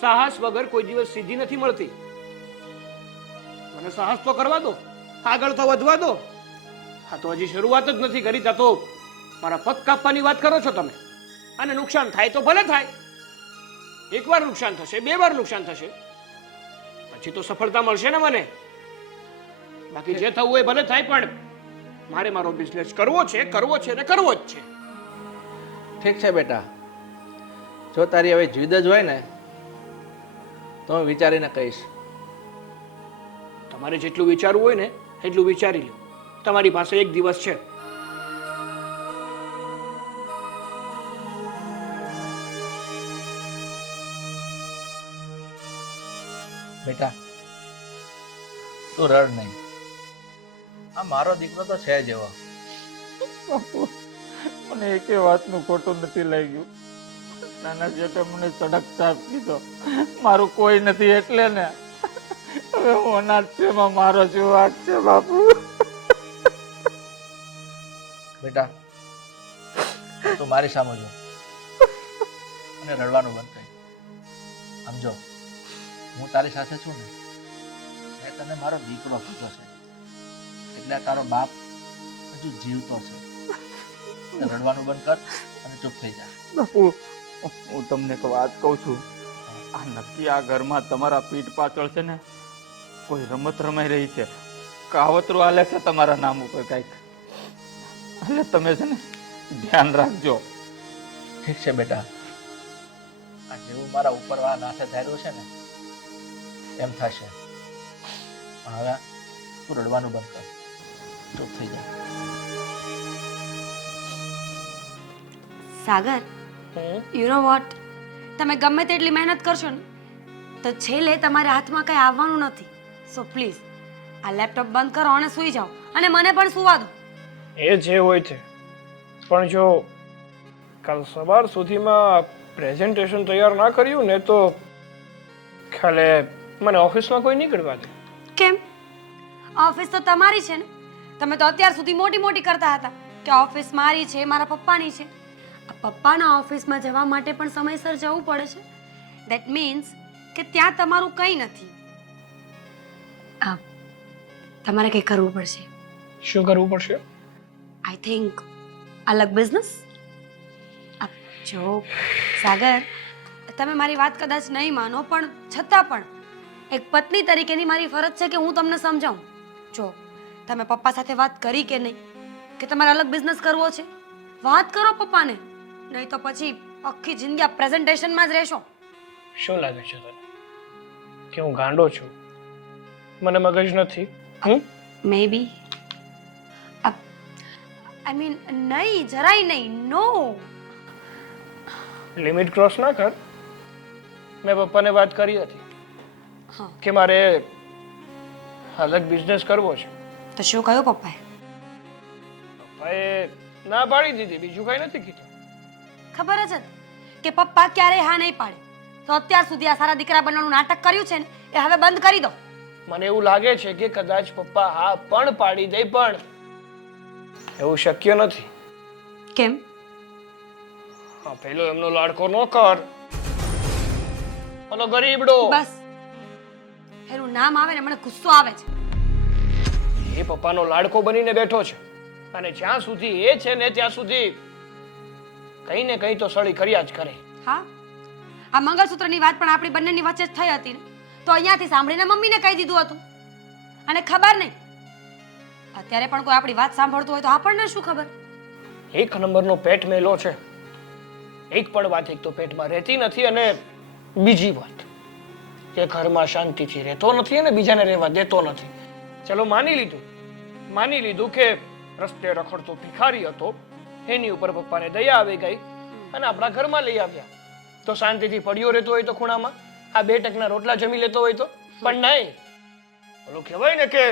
સાહસ વગર કોઈ દિવસ સિદ્ધિ નથી મળતી. મને સાહસ તો કરવા દો, આગળ તો વધવા દો. હા, તો હજી શરૂઆત જ નથી કરી, ત્યાં તો મારા પગ કાપવાની વાત કરો છો તમે. અને નુકસાન થાય તો ભલે થાય, એકવાર નુકસાન થશે, 2 વાર નુકસાન થશે, પછી તો સફળતા મળશે ને મને. બાકી જે થવું હોય ભલે થાય, પણ મારે મારો બિઝનેસ કરવો છે ને કરવો જ છે. ઠીક છે બેટા, જો તારી હવે જીદ જ હોય ને તો હું વિચારીને કહીશ. તમારે જેટલું વિચારવું હોય ને એટલું વિચારી લો. તમારી પાસે 1 દિવસ છે. બેટા, તું રડ નહીં. આ મારો દીકરો તો છે જ એવો. બાપુ, મને એકે વાતનું ખોટું નથી લાગ્યું. નાના જેઠે મને સડક સાફ કીધો, મારું કોઈ નથી એટલે ને. હવે હું અનાથ છે, એમાં મારો શું વાંક છે બાપુ? બેટા, તું મારી સામે જો અને રડવાનું બંધ કરી. સમજો, હું તારી સાથે છું ને, મેં તને મારો દીકરો કીધો છે, એટલે તારો બાપ હજુ જીવતો છે. રડવાનું બંધ કર અને ચૂપ થઈ જા. બાપુ, હું તમને એક વાત કહું છું. આ નક્કી આ ઘરમાં તમારા પીઠ પાછળ છે ને કોઈ રમત રમાઈ રહી છે, કાવતરું હાલે છે તમારા નામ ઉપર કંઈક. એટલે તમે છે ને ધ્યાન રાખજો. ઠીક છે બેટા, આ જેવું મારા ઉપરવાળા નાથે ધાર્યું છે ને એમ થશે. પણ હવે તું રડવાનું બંધ કર, ચૂપ થઈ જા. સાગર, યુ નો વોટ, તમે ગમે તેટલી મહેનત કરશો ને તો છેલ્લે તમારા હાથમાં કંઈ આવવાનું નથી. સો પ્લીઝ આ લેપટોપ બંધ કરો અને સૂઈ જાઓ, અને મને પણ સૂવા દો. એ જે હોય છે, પણ જો કાલ સવાર સુધીમાં પ્રેઝન્ટેશન તૈયાર ના કર્યું ને તો ખાલે મને ઓફિસમાં કોઈ નહીં કરવા દે. કેમ? ઓફિસ તો તમારી છે ને. તમે તો અત્યાર સુધી મોટી મોટી કરતા હતા કે ઓફિસ મારી છે, મારા પપ્પાની છે. આ પપ્પાના ઓફિસમાં જવા માટે પણ સમયસર જવું પડે છે. ધેટ મીન્સ કે ત્યાં તમારું કંઈ નથી. તમારે કંઈ કરવું પડશે. શું કરવું પડશે? આઈ થિંક અલગ બિઝનેસ. જો સાગર, તમે મારી વાત કદાચ નહીં માનો, પણ છતાં પણ એક પત્ની તરીકેની મારી ફરજ છે કે હું તમને સમજાવું. જો તમે પપ્પા સાથે વાત કરી કે નહીં કે તમારે અલગ બિઝનેસ કરવો છે? વાત કરો પપ્પાને, નહીં તો પછી આખી જિંદગી આ પ્રેઝન્ટેશનમાં જ રહેશો. શું લાગે છે તને કે હું ગાંડો છું? મને મગજ નથી? મે બી. આઈ મીન નહીં, જરાય નહીં. નો. લિમિટ ક્રોસ ના કર. મેં પપ્પાને વાત કરી હતી હા, કે મારે અલગ બિઝનેસ કરવો છે. તો શું કહ્યું પપ્પાએ? પપ્પાએ ના પાડી દીધી, બીજું કઈ નથી કીધું. ખબર જ હતી કે પપ્પા ક્યારેય હા નહીં પાડે. તો અત્યાર સુધી આ સારા દીકરા બનવાનું નાટક કર્યું છે ને, એ હવે બંધ કરી દો. મને એવું લાગે છે કે કદાચ પપ્પા હા પણ પાડી દે, પણ એવું શક્ય નથી. કેમ? હા, પેલો એમનો લાડકો ન કર, ઓલો ગરીબડો. બસ એનું નામ આવે ને મને ગુસ્સો આવે છે. એ પપ્પાનો લાડકો બનીને બેઠો છે, અને જ્યાં સુધી એ છે ને ત્યાં સુધી કઈ ને કઈ તો સળી કર્યા જ કરે. હા, આ મંગળસૂત્રની વાત પણ આપણી બંનેની વચ્ચે જ થઈ હતી ને, તો અહીંયાથી સાંભળીને મમ્મીને કહી દીધું હતું. અને ખબર નહીં, અત્યારે પણ કોઈ આપણી વાત સાંભળતું હોય તો આપણને શું ખબર? એક નંબરનો પેટ મેલો છે. એક પણ વાત એક તો પેટમાં રહેતી નથી, અને બીજી વાત કે ઘરમાં શાંતિથી રહેતો નથી અને બીજાને રહેવા દેતો નથી. ચલો માની લીધું કે રસ્તે રખડતો ભિખારી હતો, એની ઉપર પપ્પાને દયા આવી ગઈ અને આપણા ઘરમાં લઈ આવ્યા. તો શાંતિથી પડ્યો રહેતો હોય તો ખૂણામાં, આ 2 ટકના રોટલા જમી લેતો હોય તો? પણ નહીં. ઓલું કહેવાય ને કે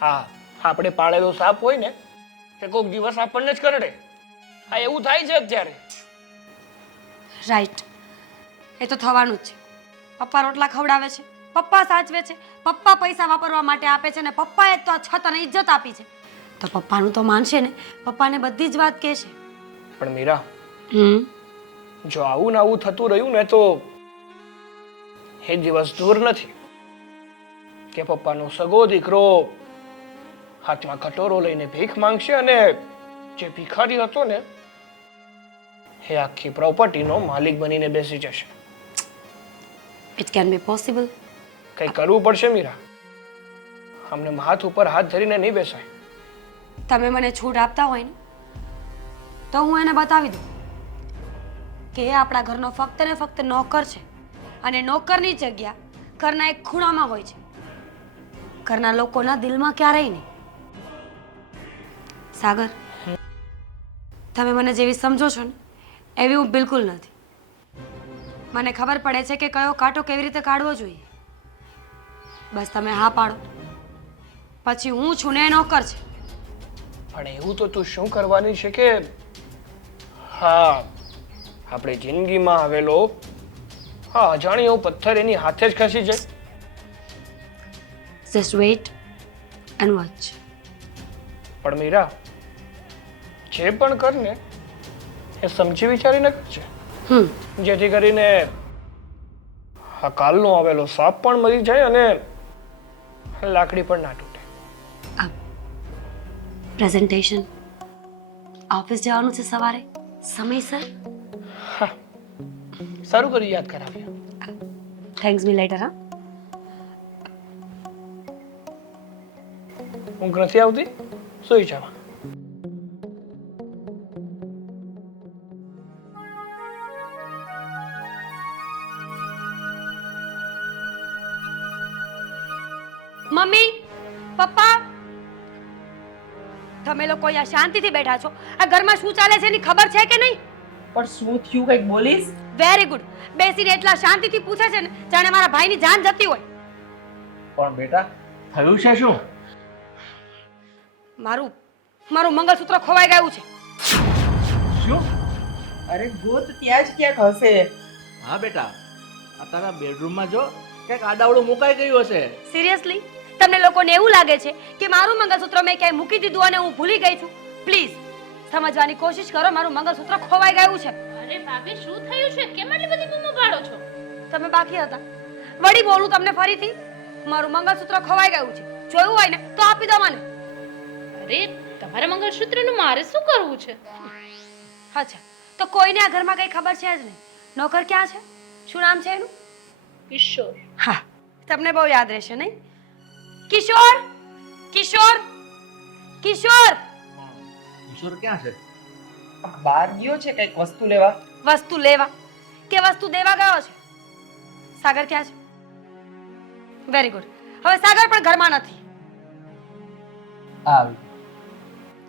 હા, આપણે પાળેલો સાપ હોય ને કે કોઈક દિવસ આપણને જ કરડે. હા, એવું થાય છે અત્યારે. રાઈટ, એ તો થવાનું જ છે. પપ્પા રોટલા ખવડાવે છે, પપ્પા સાચવે છે, પપ્પા પૈસા વાપરવા માટે આપે છે, ને પપ્પાએ તો છત અને ઇજ્જત આપી છે. તો પપ્પાનું તો માનશે ને, પપ્પાને બધી જ વાત કહેશે. પણ મીરા, જો આવું ને આવું થતું રહ્યું ને તો એ દિવસ દૂર નથી કે પપ્પાનો સગો દીકરો હાથમાં કટોરો લઈને ભીખ માંગશે, અને જે ભિખારી હતો ને એ આખી પ્રોપર્ટીનો માલિક બનીને બેસી જશે. It can be possible. કંઈ કરવું પડશે મીરા. અમને હાથ ઉપર હાથ ધરીને નહીં બેસાય. તમે મને છૂટ આપતા હોય ને તો હું એને બતાવી દઉં કે એ આપણા ઘરનો ફક્ત ને ફક્ત નોકર છે, અને નોકરની જગ્યા ઘરના એક ખૂણામાં હોય છે, ઘરના લોકોના દિલમાં ક્યારેય નહીં. સાગર, તમે મને જેવી સમજો છો ને એવી હું બિલકુલ નથી. મને ખબર પડે છે કે કયો કાંટો કેવી રીતે કાઢવો જોઈએ. બસ તમે હા પાડો, પછી હું છું ને એ નોકર છે. પણ એવું તો તું શું કરવાની છે કે હા, આપણી જિંદગીમાં આવેલો હા અજાણ્યો પથ્થર એની હાથે જ ખસી જાય. Just weight and watch. પણ મીરા, જે પણ કર ને એ સમજી વિચારીને કરજે, જેથી કરીને આ કાલનો આવેલો સાપ પણ મરી જાય અને લાકડી પણ ના તૂટે. પ્રેઝન્ટેશન ઓફિસ જવાનું છે સવારે સમયસર. હા, સારું કરી યાદ કરાવ્યું. થેન્ક્સ મી લેટર. હા, ઊંઘ નથી આવતી? સૂઈ જવા. મમ્મી, પપ્પા, તમે લોકો અહીંયા શાંતિથી બેઠા છો. આ ઘરમાં શું ચાલે છે એની ખબર છે કે નહીં? પણ શું થયું, કંઈક બોલીશ? Very good. બેસીને એટલા શાંતિથી પૂછે છે ને જાણે મારા ભાઈની જાન જતી હોય. પણ બેટા થયું છે શું? મારું મંગળસૂત્ર ખોવાઈ ગયું છે. શું? અરે ગોત ત્યાં જ ક્યાંક હશે. હા બેટા, આ તારા બેડરૂમમાં જો ક્યાંક આડાવડું મુકાઈ ગયું હશે. સિરિયસલી? તમને લોકોને એવું લાગે છે કે મારું મંગળસૂત્ર મેં ક્યાંય મૂકી દીધું અને હું ભૂલી ગઈ છું? પ્લીઝ સમજવાની કોશિશ કરો, મારું મંગળસૂત્ર ખોવાઈ ગયું છે. અરે ભાભી શું થયું છે? કેમ આટલી બધી બૂમો પાડો છો? તમે બાકી હતા. વળી બોલું તમને ફરીથી? મારું મંગળસૂત્ર ખોવાઈ ગયું છે. જોયું હોય ને તો આપી દો મને. અરે તમારા મંગળસૂત્રનું મારે શું કરવું છે? અચ્છા, તો કોઈને આ ઘરમાં કઈ ખબર છે જ નહીં. નોકર ક્યાં છે? શું નામ છે એનું? કિશોર. હા, તમને બહુ યાદ રહેશે નહીં? કિશોર, કિશોર, કિશોર. ઈશ્વર ક્યાં છે? બહાર ગયો છે કઈક વસ્તુ લેવા. વસ્તુ લેવા કે વસ્તુ દેવા ગયો છે? સાગર ક્યાં છે? Very good. હવે સાગર પણ ઘરમાં નથી. આવી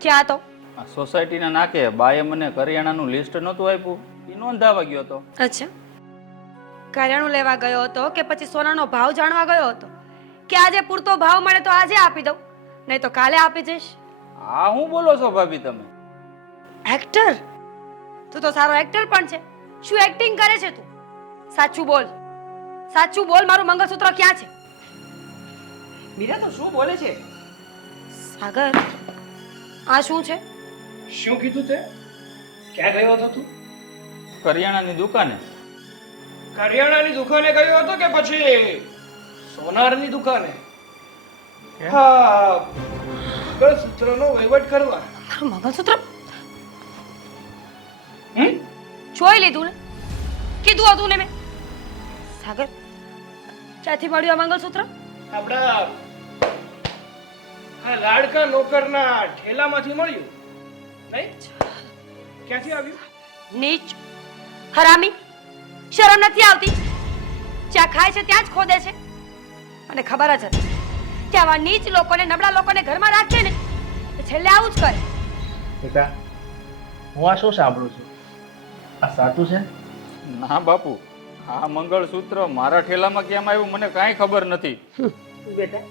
ક્યાં તો? આ સોસાયટીના નાકે બાએ મને કરિયાણાનું લિસ્ટ નહોતું આપ્યું, એ નોંધાવા ગયો હતો. અચ્છા, કરિયાણું લેવા ગયો હતો કે પછી સોનાનો ભાવ જાણવા ગયો હતો કે આજે પૂરતો ભાવ મળે તો આજે આપી દઉં, નહીં તો કાલે આપી જઈશ? આ હું બોલો છો ભાભી તમે? એક્ટર? તું તો સારો એક્ટર પણ છે. શું એક્ટિંગ કરે છે તું? સાચું બોલ, સાચું બોલ, મારું મંગળસૂત્ર ક્યાં છે? મીરા તો શું બોલે છે? સાગર, આ શું છે? શું કીધું તે? ક્યાં ગયો હતો તું? કરિયાણાની દુકાને. કરિયાણાની દુકાને ગયો હતો કે પછી સોનારની દુકાને? હા, મંગળસૂત્રનો વહીવટ કરવા. મારું મંગળસૂત્ર હમ? જોઈ લીધું ને? કીધું હતું ને મેં. સાગર, ક્યાંથી મળ્યું આ મંગળસૂત્ર? આપણા આ લાડકા નોકરના ઠેલામાંથી મળ્યું નહીં? ક્યાંથી આવ્યું? નીચ, હરામી, શરમ નથી આવતી? જ્યાં ખાય છે ત્યાં જ ખોદે છે. અને ખબર જ હતી કે આવા નીચ લોકોને, નબળા લોકોને ઘરમાં રાખીએ ને તો છેલ્લે આવું જ કરે. બેટા, હું આ શું સાંભળું છું? આ સાચું છે? ના બાપુ, આ મંગળસૂત્ર મારા ઠેલામાં કેમ આવ્યું મને કાંઈ ખબર નથી. બેટા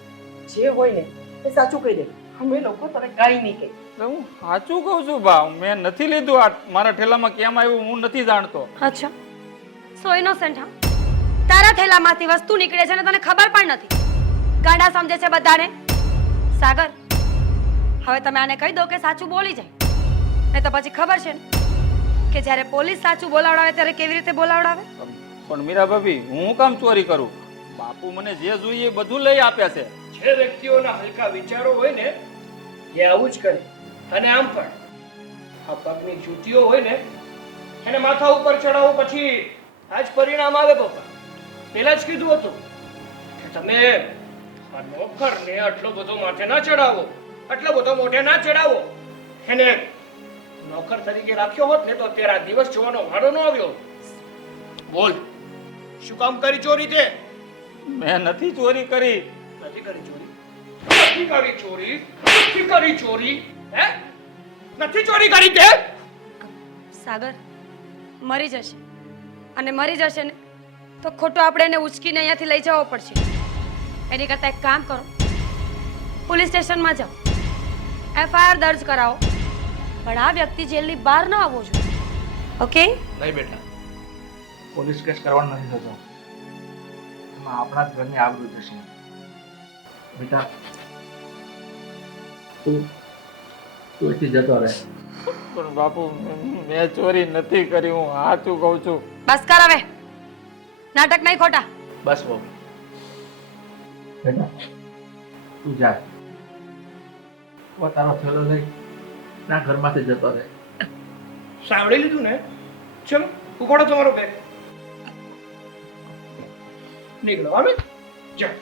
જે હોય ને એ સાચું કહી દે. અમે લોકો તને કાંઈ નહીં કહી. એટલે હું સાચું કહું છું બા, મેં નથી લીધું. આ મારા ઠેલામાં કેમ આવ્યું હું નથી જાણતો. અચ્છા, સો ઇનોસન્ટ. હા, તારા થેલામાંથી વસ્તુ નીકળે છે ને તને ખબર પણ નથી. ગાંડા સમજે છે બધાને. સાગર, હવે તમે આને કહી દો કે સાચું બોલી જાય, ને તો પછી ખબર છે ને કે જ્યારે પોલીસ સાચું બોલાવડાવે ત્યારે કેવી રીતે બોલાવડાવે. પણ મીરા ભાભી, હું કામ ચોરી કરું? બાપુ મને જે જોઈએ એ બધું લઈ આપ્યા છે. જે વ્યક્તિઓના હલકા વિચારો હોય ને એ આવું જ કરે. અને આમ પણ આ પગની જૂતીઓ હોય ને એને માથા ઉપર ચડાવો પછી આ જ પરિણામ આવે. પપ્પા પહેલા જ કીધું હતું કે તમે આ નોકરને આટલો બધો માથે ના ચડાવો, આટલો બધો મોઢે ના ચડાવો. એને નોકર તરીકે રાખ્યો હોત ને તો અત્યારે આ દિવસ જોવાનો વારો ન આવ્યો. બોલ, શું કામ કરી ચોરી તે? મેં નથી ચોરી કરી. નથી કરી ચોરી? નથી કરી ચોરી? નથી કરી ચોરી? હે? નથી ચોરી કરી તે? સાગર મરી જશે, અને મરી જશે ને તો ખોટો આપણે એને ઉચકીને અહીંયાથી લઈ જવો પડશે. એની કરતાં એક કામ કરો, પોલીસ સ્ટેશનમાં જાઓ, FIR દર્જ કરાવો, પણ આ વ્યક્તિ જેલની બહાર ન આવવો જોઈએ. ઓકે? નહીં બેટા, પોલીસ કેસ કરવાનો નથી થતો. એમાં આપણા જ ઘરની આબરૂ જશે. બેટા, તું અહીંથી જતો રહે. પણ બાપુ, મેં ચોરી નથી કરી. હું સાચું કહું છું. બસ કર હવે, નાટક નહીં ખોટા. બસ બહુ. બેટા, તું જા. પોતાનો થેલો લઈ ના ઘરમાંથી જતો રહે. સાંભળી લીધું ને? ચલો ઉપાડો તમારો બેગ. નીકળો હવે. જાઓ.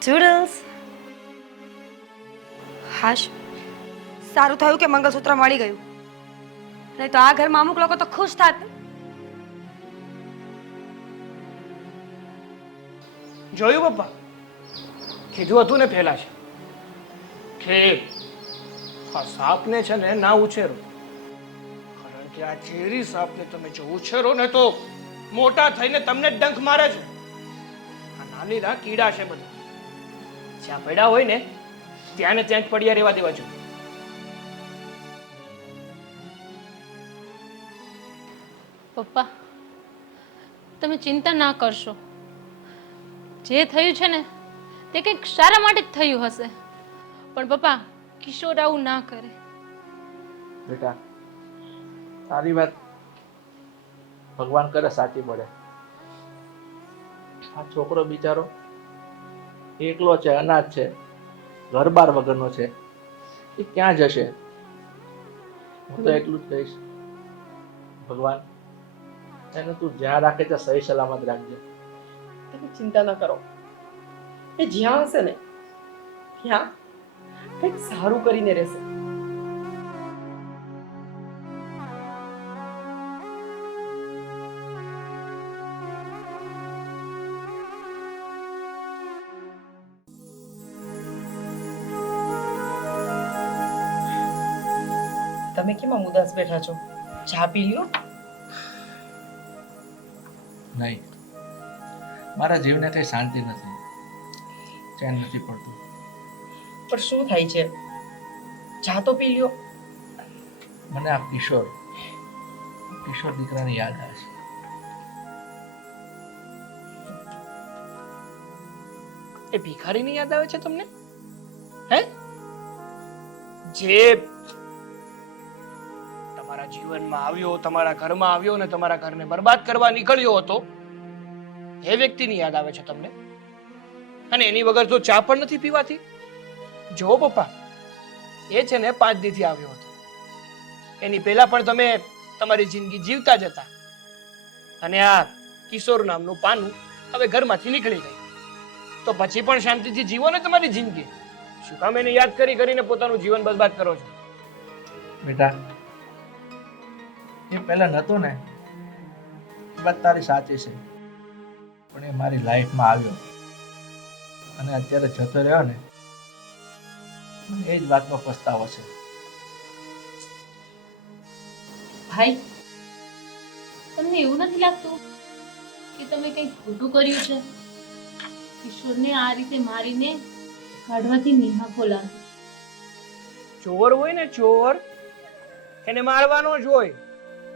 ટુડલ્સ. હાશ, સારું થયું કે મંગળસૂત્ર મળી ગયું, નહીં તો આ ઘરમાં અમુક લોકો તો ખુશ થાત. જોયું પપ્પા? કીધું હતું ને પહેલા છે કે આ સાપને છે ને ના ઉછેરો, કારણ કે આ ઝેરી સાપને તમે જો ઉછેરો ને તો મોટા થઈને તમને જ ડંખ મારે છે. આ નાની ના કીડા છે બધા, જ્યાં પડ્યા હોય ને ત્યાં ને ત્યાં જ પડ્યા રહેવા દેવા જોઈએ. પપ્પા તમે ચિંતા ના કરશો, જે થયું છે ને તે કંઈક સારા માટે જ થયું હશે. પણ પપ્પા, કિશોર આવું ના કરે. બેટા, તારી વાત ભગવાન કરે સાચી પડે. આ છોકરો બિચારો એકલો છે, અનાથ છે, ઘર બાર વગરનો છે. એ ક્યાં જશે? હું તો એટલું જ કહીશ, ભગવાન એને તું જ્યાં રાખે ત્યાં સહી સલામત રાખજે. તમે ચિંતા ન કરો, એ જ્યાં હશે ને ત્યાં કંઈક સારું કરીને રહેશે. તમે કેમ આમ ઉદાસ બેઠા છો? ચા પી લ્યો. નહીં, મારા જીવને કઈ શાંતિ નથી, ચેન નથી પડતું. પણ શું થાય છે? ચા તો પી લ્યો. મને આ કિશોર દીકરાની યાદ આવે છે. એ ભિખારીની યાદ આવે છે તમને? હે? જે તમારા જીવનમાં આવ્યો, તમારા ઘરમાં આવ્યો ને તમારા ઘરને બરબાદ કરવા નીકળ્યો હતો, એ વ્યક્તિની યાદ આવે છે તમને? અને એની વગર તો ચા પણ નથી પીવાતી. જો પપ્પા, એ છે ને 5 દીથી આવ્યો હતો. એની પહેલા પણ તમે તમારી જિંદગી જીવતા જ હતા. અને આ કિશોર નામનું પાનું હવે ઘરમાંથી નીકળી ગયું. તો પછી પણ શાંતિથી જીવો ને તમારી જિંદગી. શું કામ એને યાદ કરીને પોતાનું જીવન બરબાદ કરો છો? બેટા, એ પહેલા નહોતો ને, એ વાત તારી સાચી છે, પણ એ મારી લાઈફમાં આવ્યો અને અત્યારે જતો રહ્યો ને, મને એ જ વાતનો પસ્તાવો છે. ભાઈ, તમને એવું નથી લાગતું કે તમે કંઈક ખોટું કર્યું છે? કિશોરને આ રીતે મારીને કાઢવાથી નેહા ખોલાવી. ચોર હોય ને ચોર, એને મારવાનો જ હોય,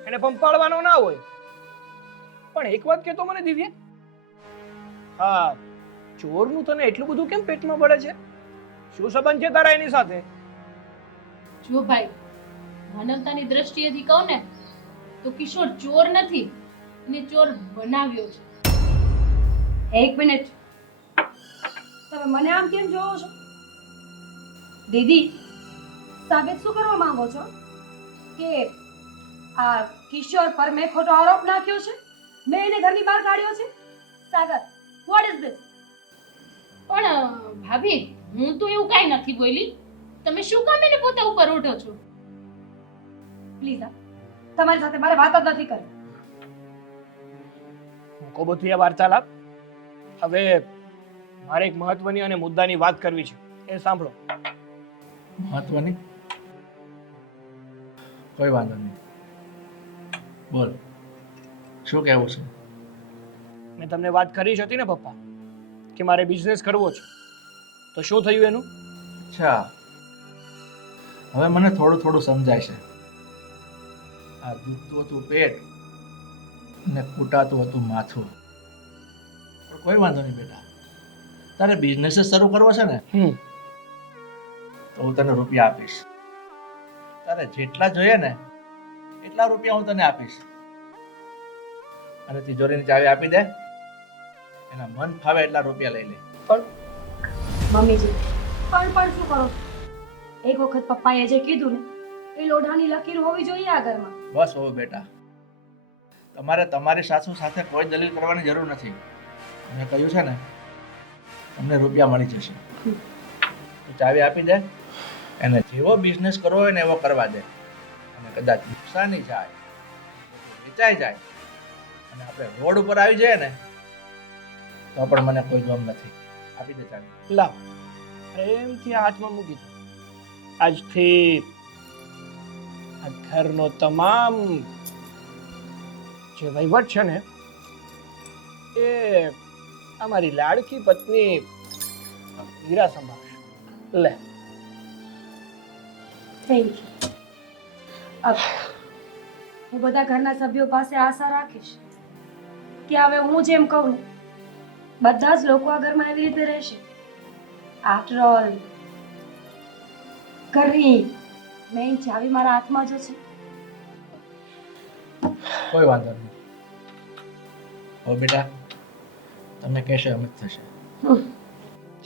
એને પંપાળવાનો ના હોય. પણ એક વાત કહેતો મને દિવ્ય, હા, ચોરનું તને એટલું બધું કેમ પેટમાં પડે છે? શું સંબંધ છે તારા એની સાથે? જો ભાઈ, માનવતાની દ્રષ્ટિએથી કહું ને તો કિશોર ચોર નથી, ને ચોર બનાવ્યો છે. એક મિનિટ, તમે મને આમ કેમ જોવો છો? દીદી, સાબિત શું કરવા માંગો છો કે આ કિશોર પર મેં ખોટો આરોપ નાખ્યો છે? મેં એને ઘરની બહાર કાઢ્યો છે? સાગર, વોટ ઇઝ ધીસ? પણ ભાભી, હું તો એવું કાંઈ નથી બોલી. તમે શું કામ એને પોતા ઉપર ઉઠો છો? પ્લીઝ, તમારી સાથે મારે વાત જ નથી કરવી. મૂકો બધું આ વાર્તાલાપ. હવે મારે એક મહત્વની અને મુદ્દાની વાત કરવી છે, એ સાંભળો. મહત્વની? કોઈ વાંધો નહીં, બોલ, શું કહેવું છે? મેં તમને વાત કરી જ હતી ને પપ્પા કે મારે બિઝનેસ કરવો છે. તો શું થયું એનું? અચ્છા, હવે મને થોડું થોડું સમજાય છે. આ દુખતું હતું પેટ ને કૂટાતું હતું માથું. પણ કોઈ વાંધો નહીં બેટા, તારે બિઝનેસ શરૂ કરવો છે ને, તો હું તને રૂપિયા આપીશ. તારે જેટલા જોઈએ ને એટલા રૂપિયા હું તને આપીશ. અને તિજોરીની ચાવી આપી દે, એના મન ફાવે એટલા રૂપિયા લઈ લે. મમ્મીજી, પણ શું કરો છો? એક વખત પપ્પાએ જે કીધું ને, એ લોઢાની લકીર હોવી જોઈએ આ ઘરમાં. બસ હવે બેટા, તમારે તમારી સાસુ સાથે કોઈ દલીલ કરવાની જરૂર નથી. મેં કહ્યું છે ને, તમને રૂપિયા મળી જશે. તું ચાવી આપી દે, એને જેવો બિઝનેસ કરવો હોય ને એવો કરવા દે. અને કદાચ નુકસાની જાય, વેચાઈ જાય અને આપણે રોડ ઉપર આવી જાય ને, તો પણ મને કોઈ ગમ નથી. આપી દે ચાવી. લાવ, પ્રેમથી હાથમાં મૂકી દો. આજથી આ ઘરનો તમામ જે વહીવટ છે ને, એ અમારી લાડકી પત્ની હીરા સંભાળશે. લે. Thank you. હું બધા ઘરના સભ્યો પાસે આશા રાખીશ કે હવે હું જેમ કહું ને બધા જ લોકો આ ઘરમાં એવી રીતે રહેશે. આફ્ટર ઓલ ઘરની મેઇન ચાવી મારા હાથમાં જ છે. કોઈ વાંધો નહીં. હવે બેટા તમે કહેશો એમ જ થશે.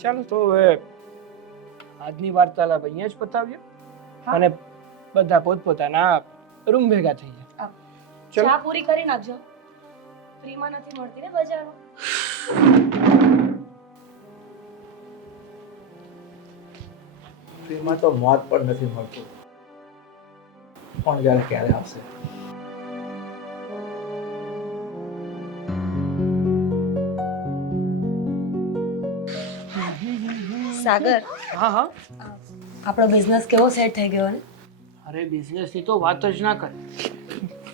ચાલો તો હવે આજની વાર્તાલાપ અહીંયા જ પતાવીએ હા. અને બધા પોતપોતાના રૂમ ભેગા થઈ જાય. ચલો. ચા પૂરી કરી નાખજો. ફ્રીમાં નથી મળતી ને બજારમાં. ફ્રીમાં તો મોત પણ નથી મળતું, પણ જ્યારે ક્યારે આવશે. સાગર, હા હા આપણો બિઝનેસ કેવો સેટ થઈ ગયો ને? અરે બિઝનેસની તો વાત જ ના કર.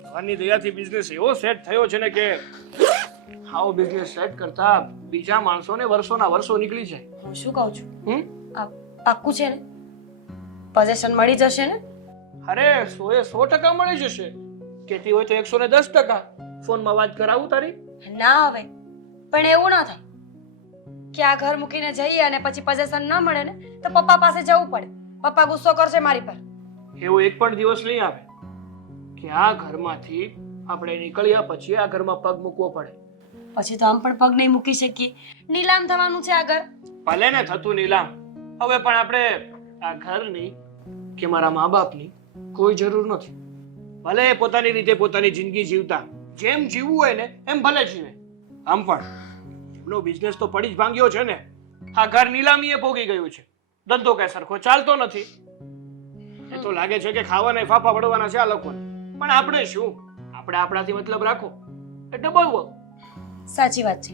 ભગવાનની દયાથી બિઝનેસ એવો સેટ થયો છે ને કે આવો બિઝનેસ સેટ કરતા બીજા માણસોને વર્ષોના વર્ષો નીકળી જાય. હું શું કહું છું, હમ આ પાક્કું છે ને? પોઝેશન મળી જશે ને? અરે 100% મળી જશે. કેતી હોય તો 110%. ફોનમાં વાત કરાવું તારી? ના હવે, પણ એવું ના થાય કે આ ઘર મૂકીને જઈએ અને પછી પોઝેશન ન મળે ને તો પપ્પા પાસે જવું પડે. પપ્પા ગુસ્સો કરશે મારી પર. એવો એક પણ દિવસ નહીં આવે કે આ ઘરમાંથી આપણે નીકળ્યા પછી આ ઘરમાં પગ મૂકવો પડે. પછી તો આમ પણ પગ નહીં મૂકી શકીએ. નીલામ થવાનું છે આ ઘર. ભલે ને થતું નીલામ, હવે પણ આપણે આ ઘરની કે મારા મા બાપની કોઈ જરૂર નથી. ભલે એ પોતાની રીતે પોતાની જિંદગી જીવતા, જેમ જીવવું હોય ને એમ ભલે જીવે. આમ પણ એમનો બિઝનેસ તો પડી જ ભાંગ્યો છે ને. આ ઘર નીલામીએ ભોગી ગયું છે. ધંધો કઈ સરખો ચાલતો નથી. એ તો લાગે છે કે ખાવાના ફાફા પડવાના છે આ લોકોને. પણ આપણે શું, આપણે આપણાથી મતલબ રાખો એટલે બહુ. સાચી વાત છે.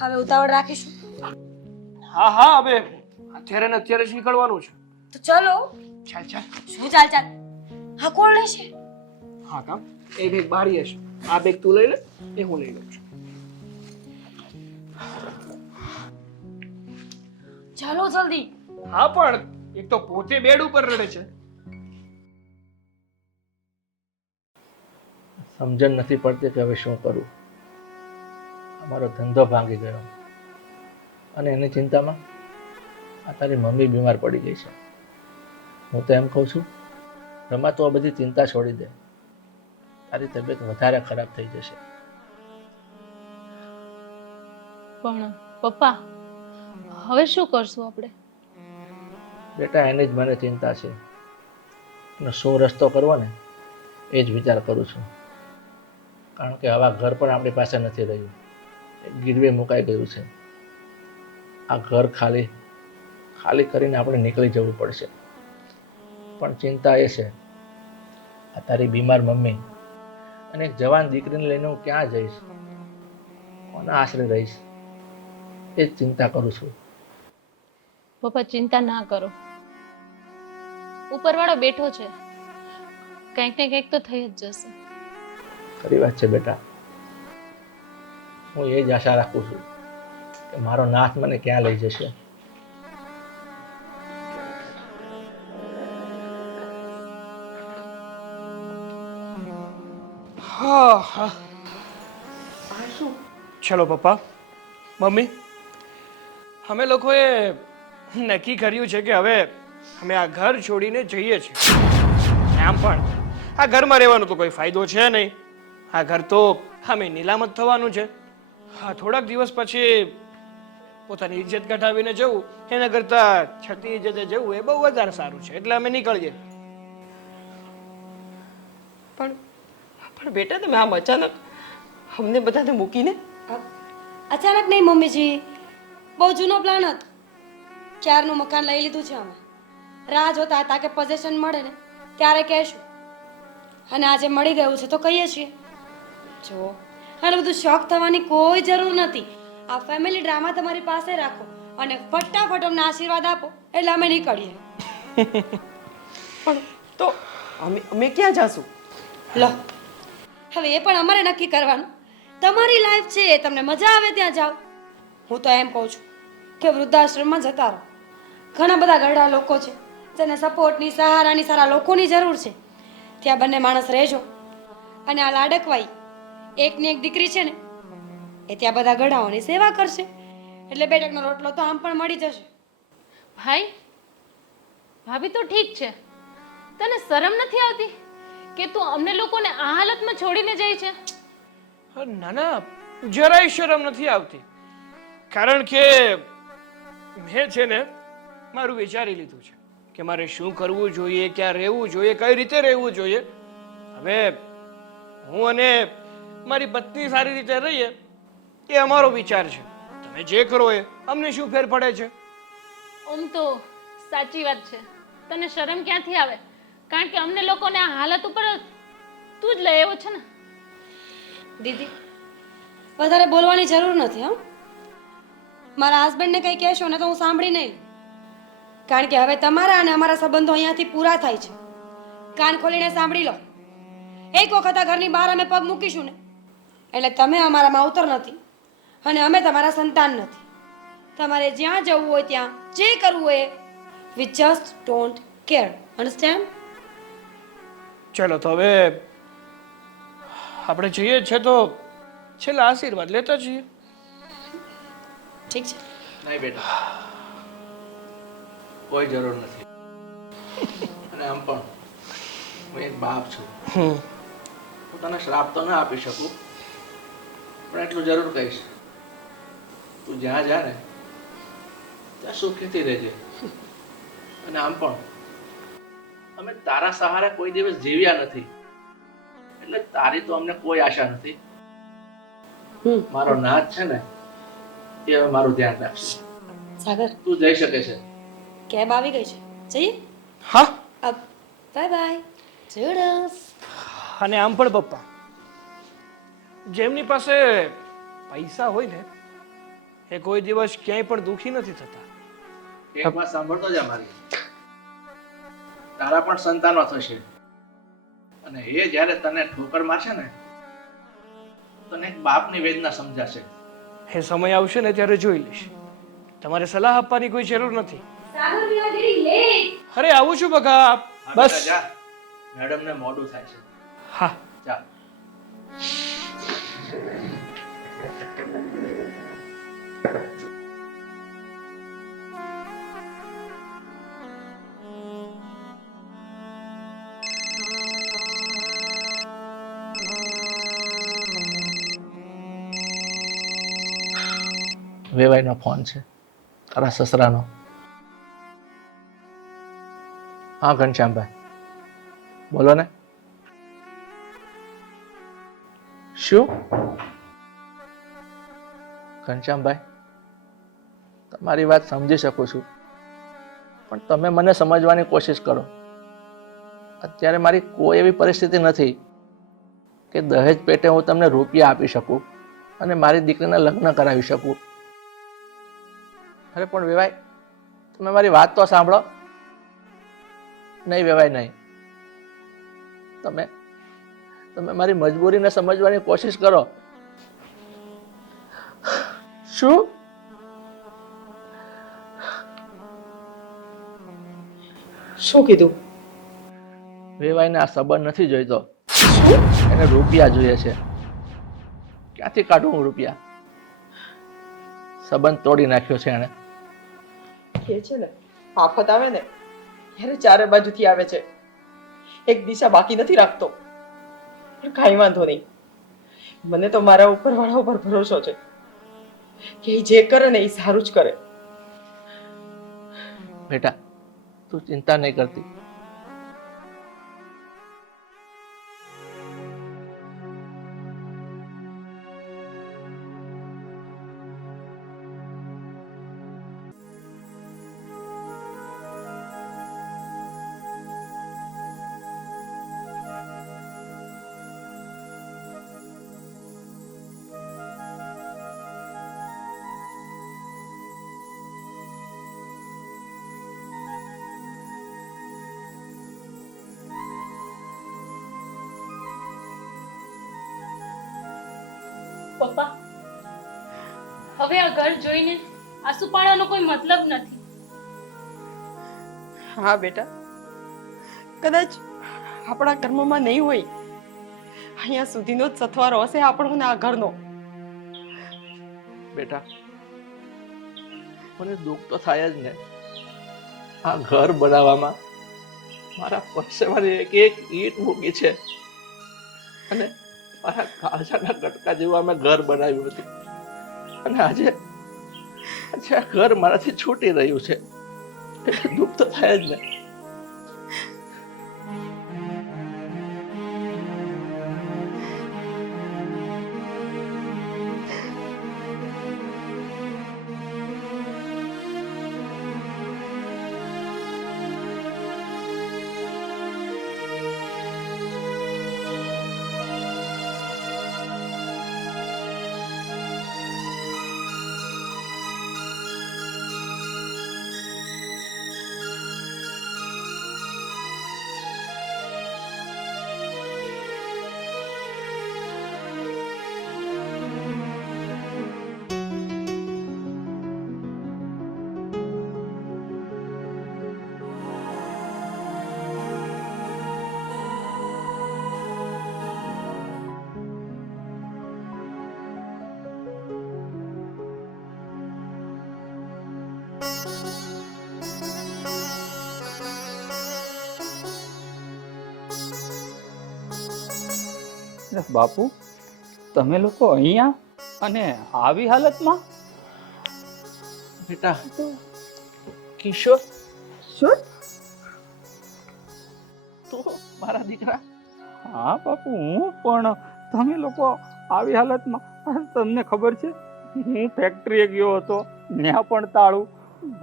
હવે ઉતાવળ રાખીશું હા હા, હવે અત્યારે ને અત્યારે જ નીકળવાનું છે. તો ચલો. ચાલ ચાલ. શું ચાલ ચાલ? હા, કોણ લેશે? હા કામ એ બેગ બારી હશે. આ બેગ તું લઈ લે, એ હું લઈ લઉં છું. ચાલો જલ્દી. હા પણ એક તો પોતે બેડ ઉપર રડે છે. સમજણ નથી પડતી કે હવે શું કરું. અમારો ધંધો ભાંગી ગયો અને એની ચિંતામાં આ તારી મમ્મી બીમાર પડી ગઈ છે. હું તો એમ કહું છું, રમા તો આ બધી ચિંતા છોડી દે. તારી તબિયત વધારે ખરાબ થઈ જશે. પણ પપ્પા, હવે શું કરશું આપણે? બેટા એની જ મને ચિંતા છે અને શું રસ્તો કરવો ને એ જ વિચાર કરું છું. કારણ કે આવા ઘર પણ આપણી પાસે નથી રહ્યું, ગીરવે મુકાઈ ગયું છે. આ ઘર ખાલી કરીને આપણે નીકળી જવું પડશે. પણ ચિંતા એ છે, આ તારી બીમાર મમ્મી અને એક જવાન દીકરીને લઈને હું ક્યાં જઈશ, કોના આશરે રહીશ, એ જ ચિંતા કરું છું. પપ્પા ચિંતા ના કરો, ઉપરવાળો બેઠો છે, કંઈક ને કંઈક તો થઈ જ જશે. ખરી વાત છે બેટા. હું એ જ આશા રાખું છું કે મારો નાથ મને ક્યાં લઈ જશે. હા હા. ચલો પપ્પા, મમ્મી, અમે લોકોએ નક્કી કર્યું છે કે હવે અમે આ ઘર છોડીને જઈએ છીએ. આમ પણ આ ઘરમાં રહેવાનો તો કોઈ ફાયદો છે નહીં. આ ઘર તો અમે નીલામ જ થવાનું છે. હા, થોડાક દિવસ પછી પોતાની ઇજ્જત ઘટાવીને જવું એના કરતાં છતી ઇજ્જતે જવું એ બહુ વધારે સારું છે. એટલે અમે નીકળીએ. પણ બેટા તમે આમ અચાનક અમને બધાને મૂકીને? અચાનક નહીં મમ્મીજી, બહુ જૂનો પ્લાન હતો. ક્યારનું મકાન લઈ લીધું છે અમે. રાહ જોતા હતા કે પોઝેશન મળે ને ત્યારે કહેશું. અને આજે મળી ગયું છે તો કહીએ છીએ. જો આને બધું શોખ થવાની કોઈ જરૂર નથી. આ ફેમિલી ડ્રામા તમારી પાસે રાખો અને ફટાફટ અમને આશીર્વાદ આપો એટલે અમે નીકળીએ. પણ તો અમે ક્યાં જાશું? લો, હવે એ પણ અમારે નક્કી કરવાનું. તમારી લાઈફ છે, તમને મજા આવે ત્યાં જાઓ. હું તો એમ કહું છું કે વૃદ્ધાશ્રમમાં જતા રહો. ઘણા બધા ઘરડા લોકો છે જેને સપોર્ટની, સહારાની, સારા લોકોની જરૂર છે. ત્યાં બંને માણસ રહેજો. અને આ લાડકવાઈ એકની એક દીકરી છે ને એ ત્યાં બધા ગઢાઓની સેવા કરશે. એટલે 2 ટકનો રોટલો તો આમ પણ મળી જશે. ભાઈ ભાભી તો ઠીક છે, તને શરમ નથી આવતી કે તું અમને લોકોને આ હાલતમાં છોડીને જાય છે? ના ના, જરાય શરમ નથી આવતી. કારણ કે મેં છે ને મારું વિચારી લીધું છે કે મારે શું કરવું જોઈએ, ક્યાં રહેવું જોઈએ, કઈ રીતે રહેવું જોઈએ. હવે હું અને મારી પત્ની સારી રીતે રહીએ એ અમારો વિચાર છે. તમે જે કરો એ અમને શું ફેર પડે છે? આમ તો સાચી વાત છે, તને શરમ ક્યાંથી આવે? કારણ કે અમને લોકોને આ હાલત ઉપર તું જ લઈ આવ્યો છે ને. દીદી વધારે બોલવાની જરૂર નથી. હા, મારા હસબન્ડને કંઈ કહેશો ને તો હું સાંભળી નહીં. કારણ કે હવે તમારા અને અમારા સંબંધો અહીંયાથી પૂરા થાય છે. કાન ખોલીને સાંભળી લો. એક વખત આ ઘરની બહાર અમે પગ મૂકીશું ને એટલે તમે અમારા માવતર નથી અને અમે તમારા સંતાન નથી. તમારે જ્યાં જવું હોય ત્યાં જે કરવું હોય we just don't care. Understand? ચલો તો હવે આપણે જઈએ છે તો છેલ્લા આશીર્વાદ લેતા જઈએ. ઠીક છે. નહીં બેટા, કોઈ જરૂર નથી. અને આમ પણ હું એક બાપ છું, હું તને શ્રાપ તો ના આપી શકું, પણ એટલું જરૂર કહીશ, તું જ્યાં જા ને ત્યાં સુખીથી રહેજે. અને આમ પણ અમે તારા સહારે કોઈ દિવસ જીવ્યા નથી, એટલે તારી તો અમને કોઈ આશા નથી. મારો નાથ છે ને એ હવે મારું ધ્યાન રાખશે. સાગર, તું જઈ શકે છે. કેબ આવી ગઈ છે, જઈએ? હા, અબ બાય બાય. જોડસ. અને આમ પણ પપ્પા, જેમની પાસે પૈસા હોય ને એ કોઈ દિવસ ક્યાંય પણ દુખી નથી થતા. એક વાત સાંભળતો જા મારી, તારા પણ સંતાનો થશે અને એ જ્યારે તને ઠોકર મારશે ને તને એક બાપની વેદના સમજાશે. એ સમય આવશે ને ત્યારે જોઈ લઈશ. તમારે સલાહ આપવાની કોઈ જરૂર નથી. સાગર, વી આર ગેટિંગ લેટ. અરે આવું છું બકા, બસ. જા, મેડમ ને મોડું થાય છે. હા, જા. વેવાઈનો ફોન છે, તારા સસરાનો. હા ઘનશ્યામભાઈ, બોલો ને. શું? ઘનશ્યામભાઈ, તમારી વાત સમજી શકું છું, પણ તમે મને સમજવાની કોશિશ કરો. અત્યારે મારી કોઈ એવી પરિસ્થિતિ નથી કે દહેજ પેટે હું તમને રૂપિયા આપી શકું અને મારી દીકરીના લગ્ન કરાવી શકું. અરે પણ વેવાઈ, તમે મારી વાત તો સાંભળો. નહીં વેવાઈ, નહીં. તમે મારી મજબૂરીને સમજવાની કોશિશ કરો. શું? શું કીધું? વેવાઈને આ સંબંધ નથી જોઈતો, એને રૂપિયા જોઈએ છે. ક્યાંથી કાઢું હું રૂપિયા? સંબંધ તોડી નાખ્યો છે એને. કે છે ને, આફત આવે ને ત્યારે ચારે બાજુથી આવે છે, એક દિશા બાકી નથી રાખતો. પણ કાંઈ વાંધો નહીં, મને તો મારા ઉપરવાળા ઉપર ભરોસો છે કે એ જે કરે ને એ સારું જ કરે. બેટા, તું ચિંતા નહીં કરતી. પપ્પા, હવે આ ઘર જોઈને આંસુ પાડવાનો કોઈ મતલબ નથી. હા બેટા, કદાચ આપણા કર્મમાં નહીં હોય, અહીંયા સુધીનો જ સથવારો હશે આપણો ને આ ઘરનો. બેટા, મને દુઃખ તો થાય જ ને. આ ઘર બનાવવામાં મારા પરસેવાની એક એક ઈંટ મૂકી છે અને મારા કાળજાના કટકા જેવું અમે ઘર બનાવ્યું હતું. અને આજે આ ઘર મારાથી છૂટી રહ્યું છે એટલે દુઃખ તો થાય જ ને. બાપુ તમે લોકો અહીંયા અને આવી હાલતમાં? બેટા કિશોર શું? તો મારા દીકરા. હા બાપુ, હું પણ તમે લોકો આવી હાલતમાં? તમને ખબર છે હું ફેક્ટરીએ ગયો હતો, ત્યાં પણ તાળું,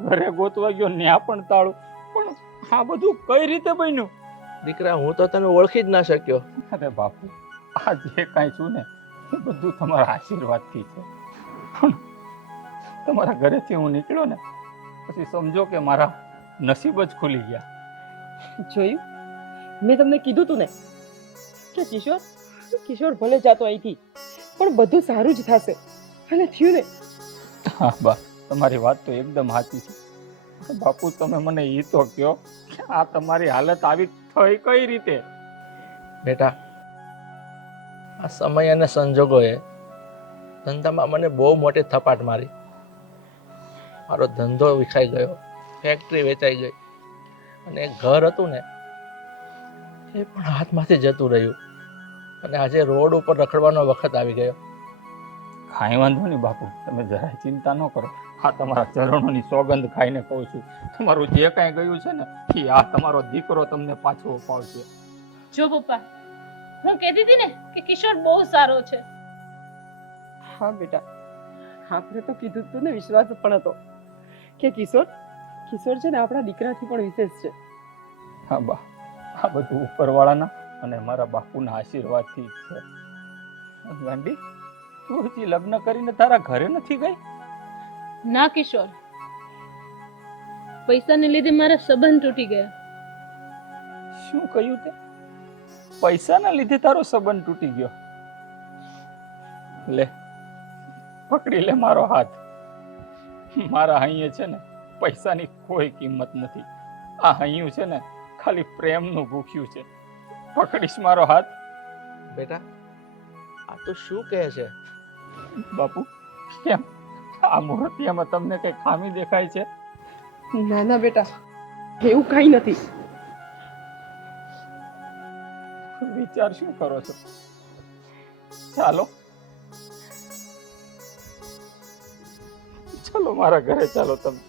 ઘરે ગોતવા ગયો ત્યાં પણ તાળું, પણ આ બધું કઈ રીતે બન્યું? દીકરા હું તો તને ઓળખી જ ના શક્યો. અરે બાપુ, આ જે કાંઈ છું ને એ બધું તમારા આશીર્વાદથી છે. પણ તમારા ઘરેથી હું નીકળ્યો ને પછી સમજો કે મારા નસીબ જ ખુલી ગયા. જોયું? મેં તમને કીધું તું ને કે કિશોર ભલે જાતો અહીંથી, પણ બધું સારું જ થશે. અને થયું ને. હા બા, તમારી વાત તો એકદમ સાચી છે. બાપુ તમે મને એ તો કહો કે આ તમારી હાલત આવી થઈ કઈ રીતે? બેટા આ સમય અને સંજોગોએ ધંધામાં મને બહુ મોટી થપાટ મારી. મારો ધંધો વિખાઈ ગયો, ફેક્ટરી વેચાઈ ગઈ અને ઘર હતું ને એ પણ હાથમાંથી જતું રહ્યું. અને આજે રોડ ઉપર રખડવાનો વખત આવી ગયો. કાંઈ વાંધો નહીં બાપુ, તમે જરાય ચિંતા ન કરો. આ તમારા ચરણોની સોગંદ ખાઈને કહું છું, તમારું જે કાંઈ ગયું છે ને એ આ તમારો દીકરો તમને પાછો અપાવશે. જો પપ્પા, હું કહેતી હતી ને કે કિશોર બહુ સારો છે. હા બેટા, આપણે તો કીધું તું ને, વિશ્વાસ પણ હતો કે કિશોર છે ને આપણા દીકરાથી પણ વિશેષ છે. હા બા, આ બધું ઉપરવાળાના અને મારા બાપુના આશીર્વાદથી જ છે. ગાંડી, તું હજી લગ્ન કરીને તારા ઘરે નથી ગઈ? ના કિશોર, પૈસાને લીધે મારા સંબંધ તૂટી ગયા. શું કહ્યું તે? પૈસાના લીધે તારો સંબંધ તૂટી ગયો? લે, પકડી લે મારો હાથ. મારા અહીંયા છે ને પૈસાની કોઈ કિંમત નથી. આ હૈયું છે ને ખાલી પ્રેમનું ભૂખ્યું છે. પકડીશ મારો હાથ? બેટા આ તું શું કહે છે? બાપુ, કેમ આ મૂર્તિયામાં તમને કઈ ખામી દેખાય છે? ના ના બેટા, એવું કાંઈ નથી. વિચાર શું કરો છો? ચાલો ચાલો મારા ઘરે ચાલો તમે.